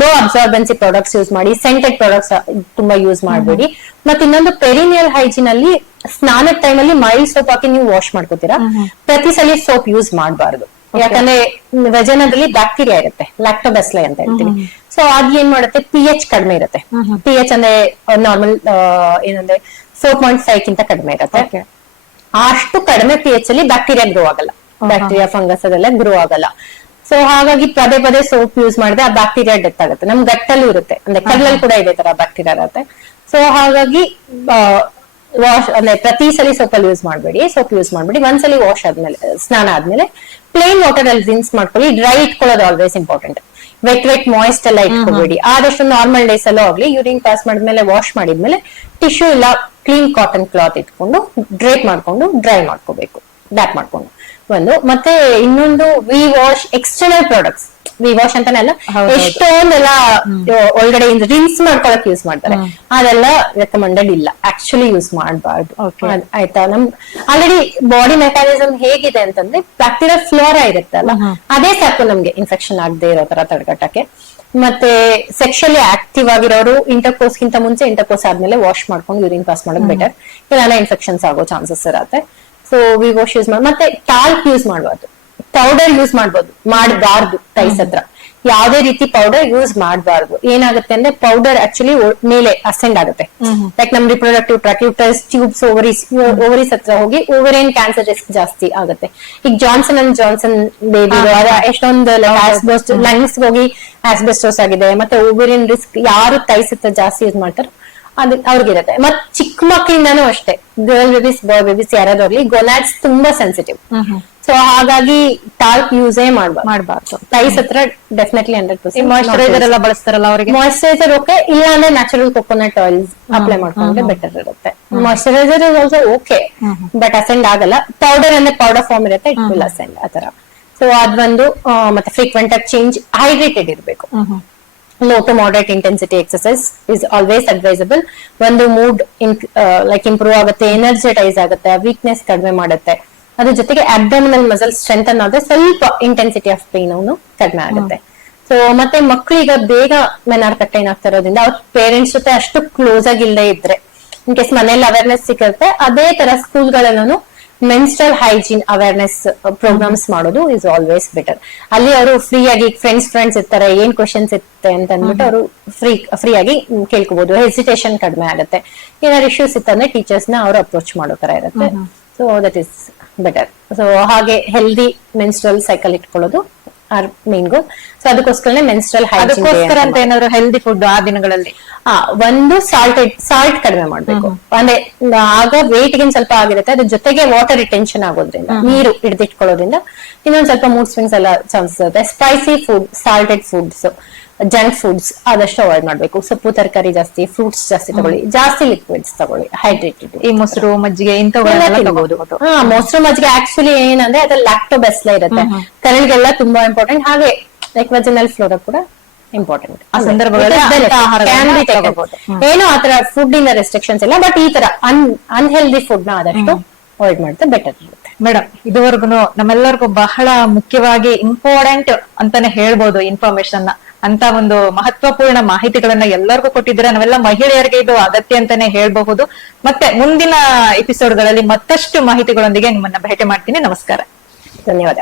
low absorbency products use ಮಾಡಿ, ಸೆಂಟೆಡ್ ಪ್ರಾಡಕ್ಟ್ಸ್ ತುಂಬಾ ಯೂಸ್ ಮಾಡಬೇಡಿ. ಮತ್ತೆ ಇನ್ನೊಂದು ಪೆರಿನಿಯಲ್ ಹೈಜೀನ್ ಅಲ್ಲಿ ಸ್ನಾನದ ಟೈಮ್ ಅಲ್ಲಿ ಮೈಲ್ಡ್ ಸೋಪ್ ಹಾಕಿ ನೀವು ವಾಶ್ ಮಾಡ್ಕೋತೀರಾ, ಪ್ರತಿ ಸಲ ಸೋಪ್ ಯೂಸ್ ಮಾಡಬಾರ್ದು. ಯಾಕಂದ್ರೆ ವಜನದಲ್ಲಿ ಬ್ಯಾಕ್ಟೀರಿಯಾ ಇರುತ್ತೆ, ಲ್ಯಾಕ್ಟೋಬೆಸ್ಲೈ ಅಂತ ಹೇಳ್ತೀವಿ. ಸೊ ಅದ್ ಏನ್ ಮಾಡುತ್ತೆ, pH ಕಡಿಮೆ ಇರುತ್ತೆ. pH ಅಂದ್ರೆ ನಾರ್ಮಲ್ ಏನಂದ್ರೆ 4.5 ಗಿಂತ ಕಡಿಮೆ ಇರುತ್ತೆ. ಅಷ್ಟು ಕಡಿಮೆ pH ಅಲ್ಲಿ ಬ್ಯಾಕ್ಟೀರಿಯಾ ಗ್ರೋ ಆಗಲ್ಲ, ಬ್ಯಾಕ್ಟೀರಿಯಾ ಫಂಗಸ್ ಅದೆಲ್ಲ ಗ್ರೋ ಆಗಲ್ಲ. ಸೊ ಹಾಗಾಗಿ ಪದೇ ಪದೇ ಸೋಪ್ ಯೂಸ್ ಮಾಡಿದ್ರೆ ಆ ಬ್ಯಾಕ್ಟೀರಿಯಾ ಡೆತ್ ಆಗುತ್ತೆ. ನಮ್ ಗಟ್ಟಲ್ಲೂ ಇರುತ್ತೆ, ಅಂದ್ರೆ ಕಲ್ಲಲ್ಲಿ ಕೂಡ ಇದೇ ತರ ಬ್ಯಾಕ್ಟೀರಿಯಾ ಇರುತ್ತೆ. ಸೊ ಹಾಗಾಗಿ ವಾಶ್ ಅಂದ್ರೆ ಪ್ರತಿ ಸಲ ಸೋಪಲ್ಲಿ ಯೂಸ್ ಮಾಡಬೇಡಿ, ಸೋಪ್ ಯೂಸ್ ಮಾಡ್ಬೇಡಿ. ಒಂದ್ಸಲಿ ವಾಶ್ ಆದ್ಮೇಲೆ, ಸ್ನಾನ ಆದ್ಮೇಲೆ ಪ್ಲೇನ್ ವಾಟರ್ ಅಲ್ಲಿ ರಿನ್ಸ್ ಮಾಡ್ಕೊಳ್ಳಿ. ಡ್ರೈ ಇಟ್ಕೊಳ್ಳೋದು ಆಲ್ವೇಸ್ ಇಂಪಾರ್ಟೆಂಟ್. ವೆಟ್ ಮಾಯ್ಸ್ಟ್ ಎಲ್ಲ ಇಟ್ಕೋಬೇಡಿ. ಆದಷ್ಟು ನಾರ್ಮಲ್ ಡೇಸ್ ಅಲ್ಲೂ ಆಗ್ಲಿ ಯೂರಿನ್ ಪಾಸ್ ಮಾಡಿದ್ಮೇಲೆ ವಾಶ್ ಮಾಡಿದ್ಮೇಲೆ ಟಿಶ್ಯೂ ಇಲ್ಲ ಕ್ಲೀನ್ ಕಾಟನ್ ಕ್ಲಾತ್ ಇಟ್ಕೊಂಡು ಡ್ರೇಪ್ ಮಾಡ್ಕೊಂಡು ಡ್ರೈ ಮಾಡ್ಕೋಬೇಕು, ಡ್ಯಾಪ್ ಮಾಡ್ಕೊಂಡು ಒಂದು. ಮತ್ತೆ ಇನ್ನೊಂದು V wash external products, V wash ಅಂತಾನೆ ಅಲ್ಲ, ಎಷ್ಟೊಂದೆಲ್ಲ ಒಳಗಡೆ ರಿನ್ಸ್ ಮಾಡ್ಕೊಳಕ್ ಯೂಸ್ ಮಾಡ್ತಾರೆ, ಅದೆಲ್ಲ ರೆಕಮೆಂಡೆಡ್ ಇಲ್ಲ, ಆಕ್ಚುಲಿ ಯೂಸ್ ಮಾಡಬಾರ್ದು. ಆಯ್ತಾ? ನಮ್ ಆಲ್ರೆಡಿ ಬಾಡಿ ಮೆಕ್ಯಾನಿಸಮ್ ಹೇಗಿದೆ ಅಂತಂದ್ರೆ ಬ್ಯಾಕ್ಟೀರಿಯಾ ಫ್ಲೋರಾ ಇರುತ್ತಲ್ಲ, ಅದೇ ಸಾಕು ನಮ್ಗೆ ಇನ್ಫೆಕ್ಷನ್ ಆಗದೆ ಇರೋ ತರ ತಡೆಗಟ್ಟಕ್ಕೆ. ಮತ್ತೆ ಸೆಕ್ಷುಲಿ ಆಕ್ಟಿವ್ ಆಗಿರೋರು ಇಂಟರ್ಕೋರ್ಸ್ ಗಿಂತ ಮುಂಚೆ, ಇಂಟರ್ಕೋರ್ಸ್ ಆದ್ಮೇಲೆ ವಾಶ್ ಮಾಡ್ಕೊಂಡು ಯೂರಿನ್ ಪಾಸ್ ಮಾಡೋದು ಬೆಟರ್. ಇದೆಲ್ಲ ಇನ್ಫೆಕ್ಷನ್ಸ್ ಆಗೋ ಚಾನ್ಸಸ್ ಇರತ್ತೆ. ಸೊ ವಿ ವಾಶ್ ಯೂಸ್ ಮಾಡಿ. ಮತ್ತೆ ಟಾಲ್ಕ್ ಯೂಸ್ ಮಾಡಬಾರ್ದು, ಪೌಡರ್ ಯೂಸ್ ಮಾಡಬಾರ್ದು. ಟೈಸ್ ಹತ್ರ ಯಾವುದೇ ರೀತಿ ಪೌಡರ್ ಯೂಸ್ ಮಾಡಬಾರ್ದು. ಏನಾಗುತ್ತೆ ಅಂದ್ರೆ ಪೌಡರ್ ಆಕ್ಚುಲಿ ಮೇಲೆ ಅಸೆಂಡ್ ಆಗುತ್ತೆ. ಲೈಕ್ ನಮ್ reproductive track, uterus, tubes, ovaries ಹತ್ರ ಹೋಗಿ ಓವರಿಯನ್ ಕ್ಯಾನ್ಸರ್ ರಿಸ್ಕ್ ಜಾಸ್ತಿ ಆಗುತ್ತೆ. ಈಗ ಜಾನ್ಸನ್ ಅಂಡ್ ಜಾನ್ಸನ್ ಬೇಬಿ ಎಷ್ಟೊಂದು ಲಂಗ್ಸ್ ಹೋಗಿ ಆಸ್ಬೆಸ್ಟೋಸ್ ಆಗಿದೆ. ಮತ್ತೆ ಓವರಿಯನ್ ರಿಸ್ಕ್ ಯಾರು ಟೈಸ್ ಹತ್ರ ಜಾಸ್ತಿ ಯೂಸ್ ಮಾಡ್ತಾರೋ ಅದು ಅವ್ರಿಗಿರುತ್ತೆ. ಮತ್ ಚಿಕ್ಕ ಮಕ್ಕಳಿಂದಾನು ಅಷ್ಟೇ, ಗರ್ಲ್ ಬೇಬೀಸ್ ಬಾಯ್ ಬೇಬೀಸ್ ಯಾರಾದ್ರೂ ಗೊನಾಡ್ಸ್ ತುಂಬಾ ಸೆನ್ಸಿಟಿವ್. ಸೊ ಹಾಗಾಗಿ ಟಾಲ್ಕ್ ಯೂಸೇ ಮಾಡಬಾರ್ದು. ಟೈಸ್ ಹತ್ರ ಡೆಫಿನೆಟ್ಲಿ 100%. ಮಾಯಿಶ್ಚರೈಸರ್ ಎಲ್ಲ ಬಳಸ್ತಾರಲ್ಲ ಅವರಿಗೆ ಮಾಯಿಶ್ಚರೈಸರ್ ಓಕೆ, ಇಲ್ಲ ಅಂದ್ರೆ ನ್ಯಾಚುರಲ್ ಕೋಕೋನಟ್ ಆಯಿಲ್ಸ್ ಅಪ್ಲೈ ಮಾಡ್ಕೊಂಡ್ರೆ ಬೆಟರ್ ಇರುತ್ತೆ. Moisturiser is also okay, but ascend ಆಗಲ್ಲ. ಪೌಡರ್ ಅಂದ್ರೆ ಪೌಡರ್ ಫಾರ್ಮ್ ಇರುತ್ತೆ, ಇಟ್ ವಿಲ್ ಅಸೆಂಡ್ ಆತರ. ಸೊ ಅದೊಂದು. ಮತ್ತೆ ಫ್ರೀಕ್ವೆಂಟ್ ಆಗಿ ಚೇಂಜ್, ಹೈಡ್ರೇಟೆಡ್ ಇರಬೇಕು. Low to moderate intensity exercise is always advisable. ಒಂದು ಮೂಡ್ ಲೈಕ್ ಇಂಪ್ರೂವ್ ಆಗುತ್ತೆ, ಎನರ್ಜೆಟೈಸ್ ಆಗುತ್ತೆ, ವೀಕ್ನೆಸ್ ಕಡಿಮೆ ಮಾಡುತ್ತೆ. ಅದ್ರ ಜೊತೆಗೆ ಅಬ್ಡಮಿನಲ್ ಮಸಲ್ ಸ್ಟ್ರೆಂಥನ್ ಆದ್ರೆ ಸ್ವಲ್ಪ ಇಂಟೆನ್ಸಿಟಿ ಆಫ್ ಪೇನ್ ಕಡಿಮೆ ಆಗುತ್ತೆ. ಸೊ ಮತ್ತೆ ಮಕ್ಕಳಿಗೆ ಬೇಗ ಮೆನಾರ್ಕಟ್ಟೆ ಏನಾಗ್ತಾ ಇರೋದ್ರಿಂದ ಅವ್ರ ಪೇರೆಂಟ್ಸ್ ಜೊತೆ ಅಷ್ಟು ಕ್ಲೋಸ್ ಆಗಿ ಇಲ್ಲದೆ ಇದ್ರೆ, ಇನ್ ಕೇಸ್ ಮನೇಲಿ ಅವೇರ್ನೆಸ್ ಸಿಗುತ್ತೆ, ಅದೇ ತರ ಸ್ಕೂಲ್ಗಳಲ್ಲೂ ಮೆನ್ಸ್ಟ್ರಲ್ ಹೈಜೀನ್ ಅವೇರ್ನೆಸ್ ಪ್ರೋಗ್ರಾಮ್ಸ್ ಮಾಡೋದು ಇಸ್ ಆಲ್ವೇಸ್ ಬೆಟರ್. ಅಲ್ಲಿ ಅವರು ಫ್ರೀ ಆಗಿ ಫ್ರೆಂಡ್ಸ್ ಇರ್ತಾರೆ, ಏನ್ ಕ್ವಶನ್ಸ್ ಇರುತ್ತೆ ಅಂತ ಅಂದ್ಬಿಟ್ಟು ಅವರು ಫ್ರೀ ಆಗಿ ಕೇಳ್ಕೋಬಹುದು. ಹೆಸಿಟೇಷನ್ ಕಡಿಮೆ ಆಗುತ್ತೆ. ಏನಾದ್ರು ಇಶ್ಯೂಸ್ ಇತ್ತಂದ್ರೆ ಟೀಚರ್ಸ್ ನ ಅವರು ಅಪ್ರೋಚ್ ಮಾಡೋ ತರ ಇರುತ್ತೆ. So that is better. So ಹಾಗೆ ಹೆಲ್ದಿ ಮೆನ್ಸ್ಟ್ರಲ್ ಸೈಕಲ್ ಇಟ್ಕೊಳ್ಳೋದು ಆರ್ ಮೇನ್ ಗೋಲ್. ಸೊ ಅದಕ್ಕೋಸ್ಕರನೇ ಮೆನ್ಸ್ಟ್ರಲ್ ಅದಕ್ಕೋಸ್ಕರ ಅಂತ ಏನಾದ್ರು ಹೆಲ್ದಿ ಫುಡ್ ಆ ದಿನಗಳಲ್ಲಿ ಒಂದು ಸಾಲ್ಟ್ ಕಡಿಮೆ ಮಾಡ್ಬೇಕು. ಅಂದ್ರೆ ಆಗ ವೇಟ್ ಗೆ ಸ್ವಲ್ಪ ಆಗಿರುತ್ತೆ, ಅದ್ರ ಜೊತೆಗೆ ವಾಟರ್ ರಿಟೆನ್ಷನ್ ಆಗೋದ್ರಿಂದ, ನೀರು ಹಿಡಿದಿಟ್ಕೊಳ್ಳೋದ್ರಿಂದ ಇನ್ನೊಂದ್ ಸ್ವಲ್ಪ ಮೂಡ್ ಸ್ವಿಂಗ್ಸ್ ಎಲ್ಲ ಚಾನ್ಸಸ್ ಇರುತ್ತೆ. Spicy food, salted foods, junk foods ಆದಷ್ಟು ಅವಾಯ್ಡ್ ಮಾಡ್ಬೇಕು. ಸೊಪ್ಪು ತರಕಾರಿ ಜಾಸ್ತಿ, ಫ್ರೂಟ್ಸ್ ಜಾಸ್ತಿ ತಗೊಳ್ಳಿ, ಜಾಸ್ತಿ ಲಿಕ್ವಿಡ್ಸ್ ತಗೊಳ್ಳಿ, ಹೈಡ್ರೇಟೆಡ್. ಈ ಮೊಸರು ಮಜ್ಜಿಗೆ ಇಂಥವೆಲ್ಲ ತಗೋಬಹುದು. ಮೊಸರು ಮಜ್ಜಿಗೆ ಆಕ್ಚುಲಿ ಏನಂದ್ರೆ ಅದ್ರಲ್ಲಿ ಲ್ಯಾಕ್ಟೋಬೆಸ್ಲ ಇರುತ್ತೆ, ಕರಳಿಗೆಲ್ಲ ತುಂಬಾ ಇಂಪಾರ್ಟೆಂಟ್. ಹಾಗೆ ಲೈಕ್ ವಜನಲ್ ಫ್ಲೋರಾ ಕೂಡ ಇಂಪಾರ್ಟೆಂಟ್. ಆ ಸಂದರ್ಭಗಳಲ್ಲಿ ಏನೋ ಆತರ ಫುಡ್ ಇಂದ ರೆಸ್ಟ್ರಿಕ್ಷನ್ಸ್ ಇಲ್ಲ, ಬಟ್ ಈ ತರ ಅನ್ಹೆಲ್ದಿ ಫುಡ್ ನ ಆದಷ್ಟು ಅವಾಯ್ಡ್ ಮಾಡಿದ್ರೆ ಬೆಟರ್ ಇರುತ್ತೆ. ಮೇಡಮ್, ಇದುವರೆಗೂ ನಮ್ಮೆಲ್ಲರಿಗೂ ಬಹಳ ಮುಖ್ಯವಾಗಿ ಇಂಪಾರ್ಟೆಂಟ್ ಅಂತಾನೆ ಹೇಳ್ಬೋದು ಇನ್ಫಾರ್ಮೇಶನ್ ಅಂತ ಒಂದು ಮಹತ್ವಪೂರ್ಣ ಮಾಹಿತಿಗಳನ್ನ ಎಲ್ಲರಿಗೂ ಕೊಟ್ಟಿದ್ದೀರಾ. ನಾವೆಲ್ಲ ಮಹಿಳೆಯರಿಗೆ ಇದು ಅಗತ್ಯ ಅಂತಾನೆ ಹೇಳ್ಬಹುದು. ಮತ್ತೆ ಮುಂದಿನ ಎಪಿಸೋಡ್ಗಳಲ್ಲಿ ಮತ್ತಷ್ಟು ಮಾಹಿತಿಗಳೊಂದಿಗೆ ನಿಮ್ಮನ್ನ ಭೇಟಿ ಮಾಡ್ತೀನಿ. ನಮಸ್ಕಾರ. ಧನ್ಯವಾದ.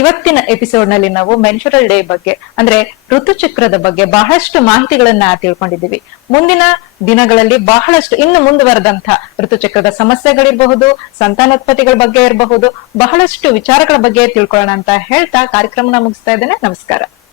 ಇವತ್ತಿನ ಎಪಿಸೋಡ್ ನಲ್ಲಿ ನಾವು ಮೆನ್ಸುರಲ್ ಡೇ ಬಗ್ಗೆ, ಅಂದ್ರೆ ಋತುಚಕ್ರದ ಬಗ್ಗೆ ಬಹಳಷ್ಟು ಮಾಹಿತಿಗಳನ್ನ ತಿಳ್ಕೊಂಡಿದ್ದೀವಿ. ಮುಂದಿನ ದಿನಗಳಲ್ಲಿ ಬಹಳಷ್ಟು ಇನ್ನು ಮುಂದುವರೆದಂತ ಋತುಚಕ್ರದ ಸಮಸ್ಯೆಗಳಿರಬಹುದು, ಸಂತಾನೋತ್ಪತ್ತಿಗಳ ಬಗ್ಗೆ ಇರಬಹುದು, ಬಹಳಷ್ಟು ವಿಚಾರಗಳ ಬಗ್ಗೆ ತಿಳ್ಕೊಳ್ಳೋಣ ಅಂತ ಹೇಳ್ತಾ ಕಾರ್ಯಕ್ರಮನ ಮುಗಿಸ್ತಾ ಇದ್ದೇನೆ. ನಮಸ್ಕಾರ.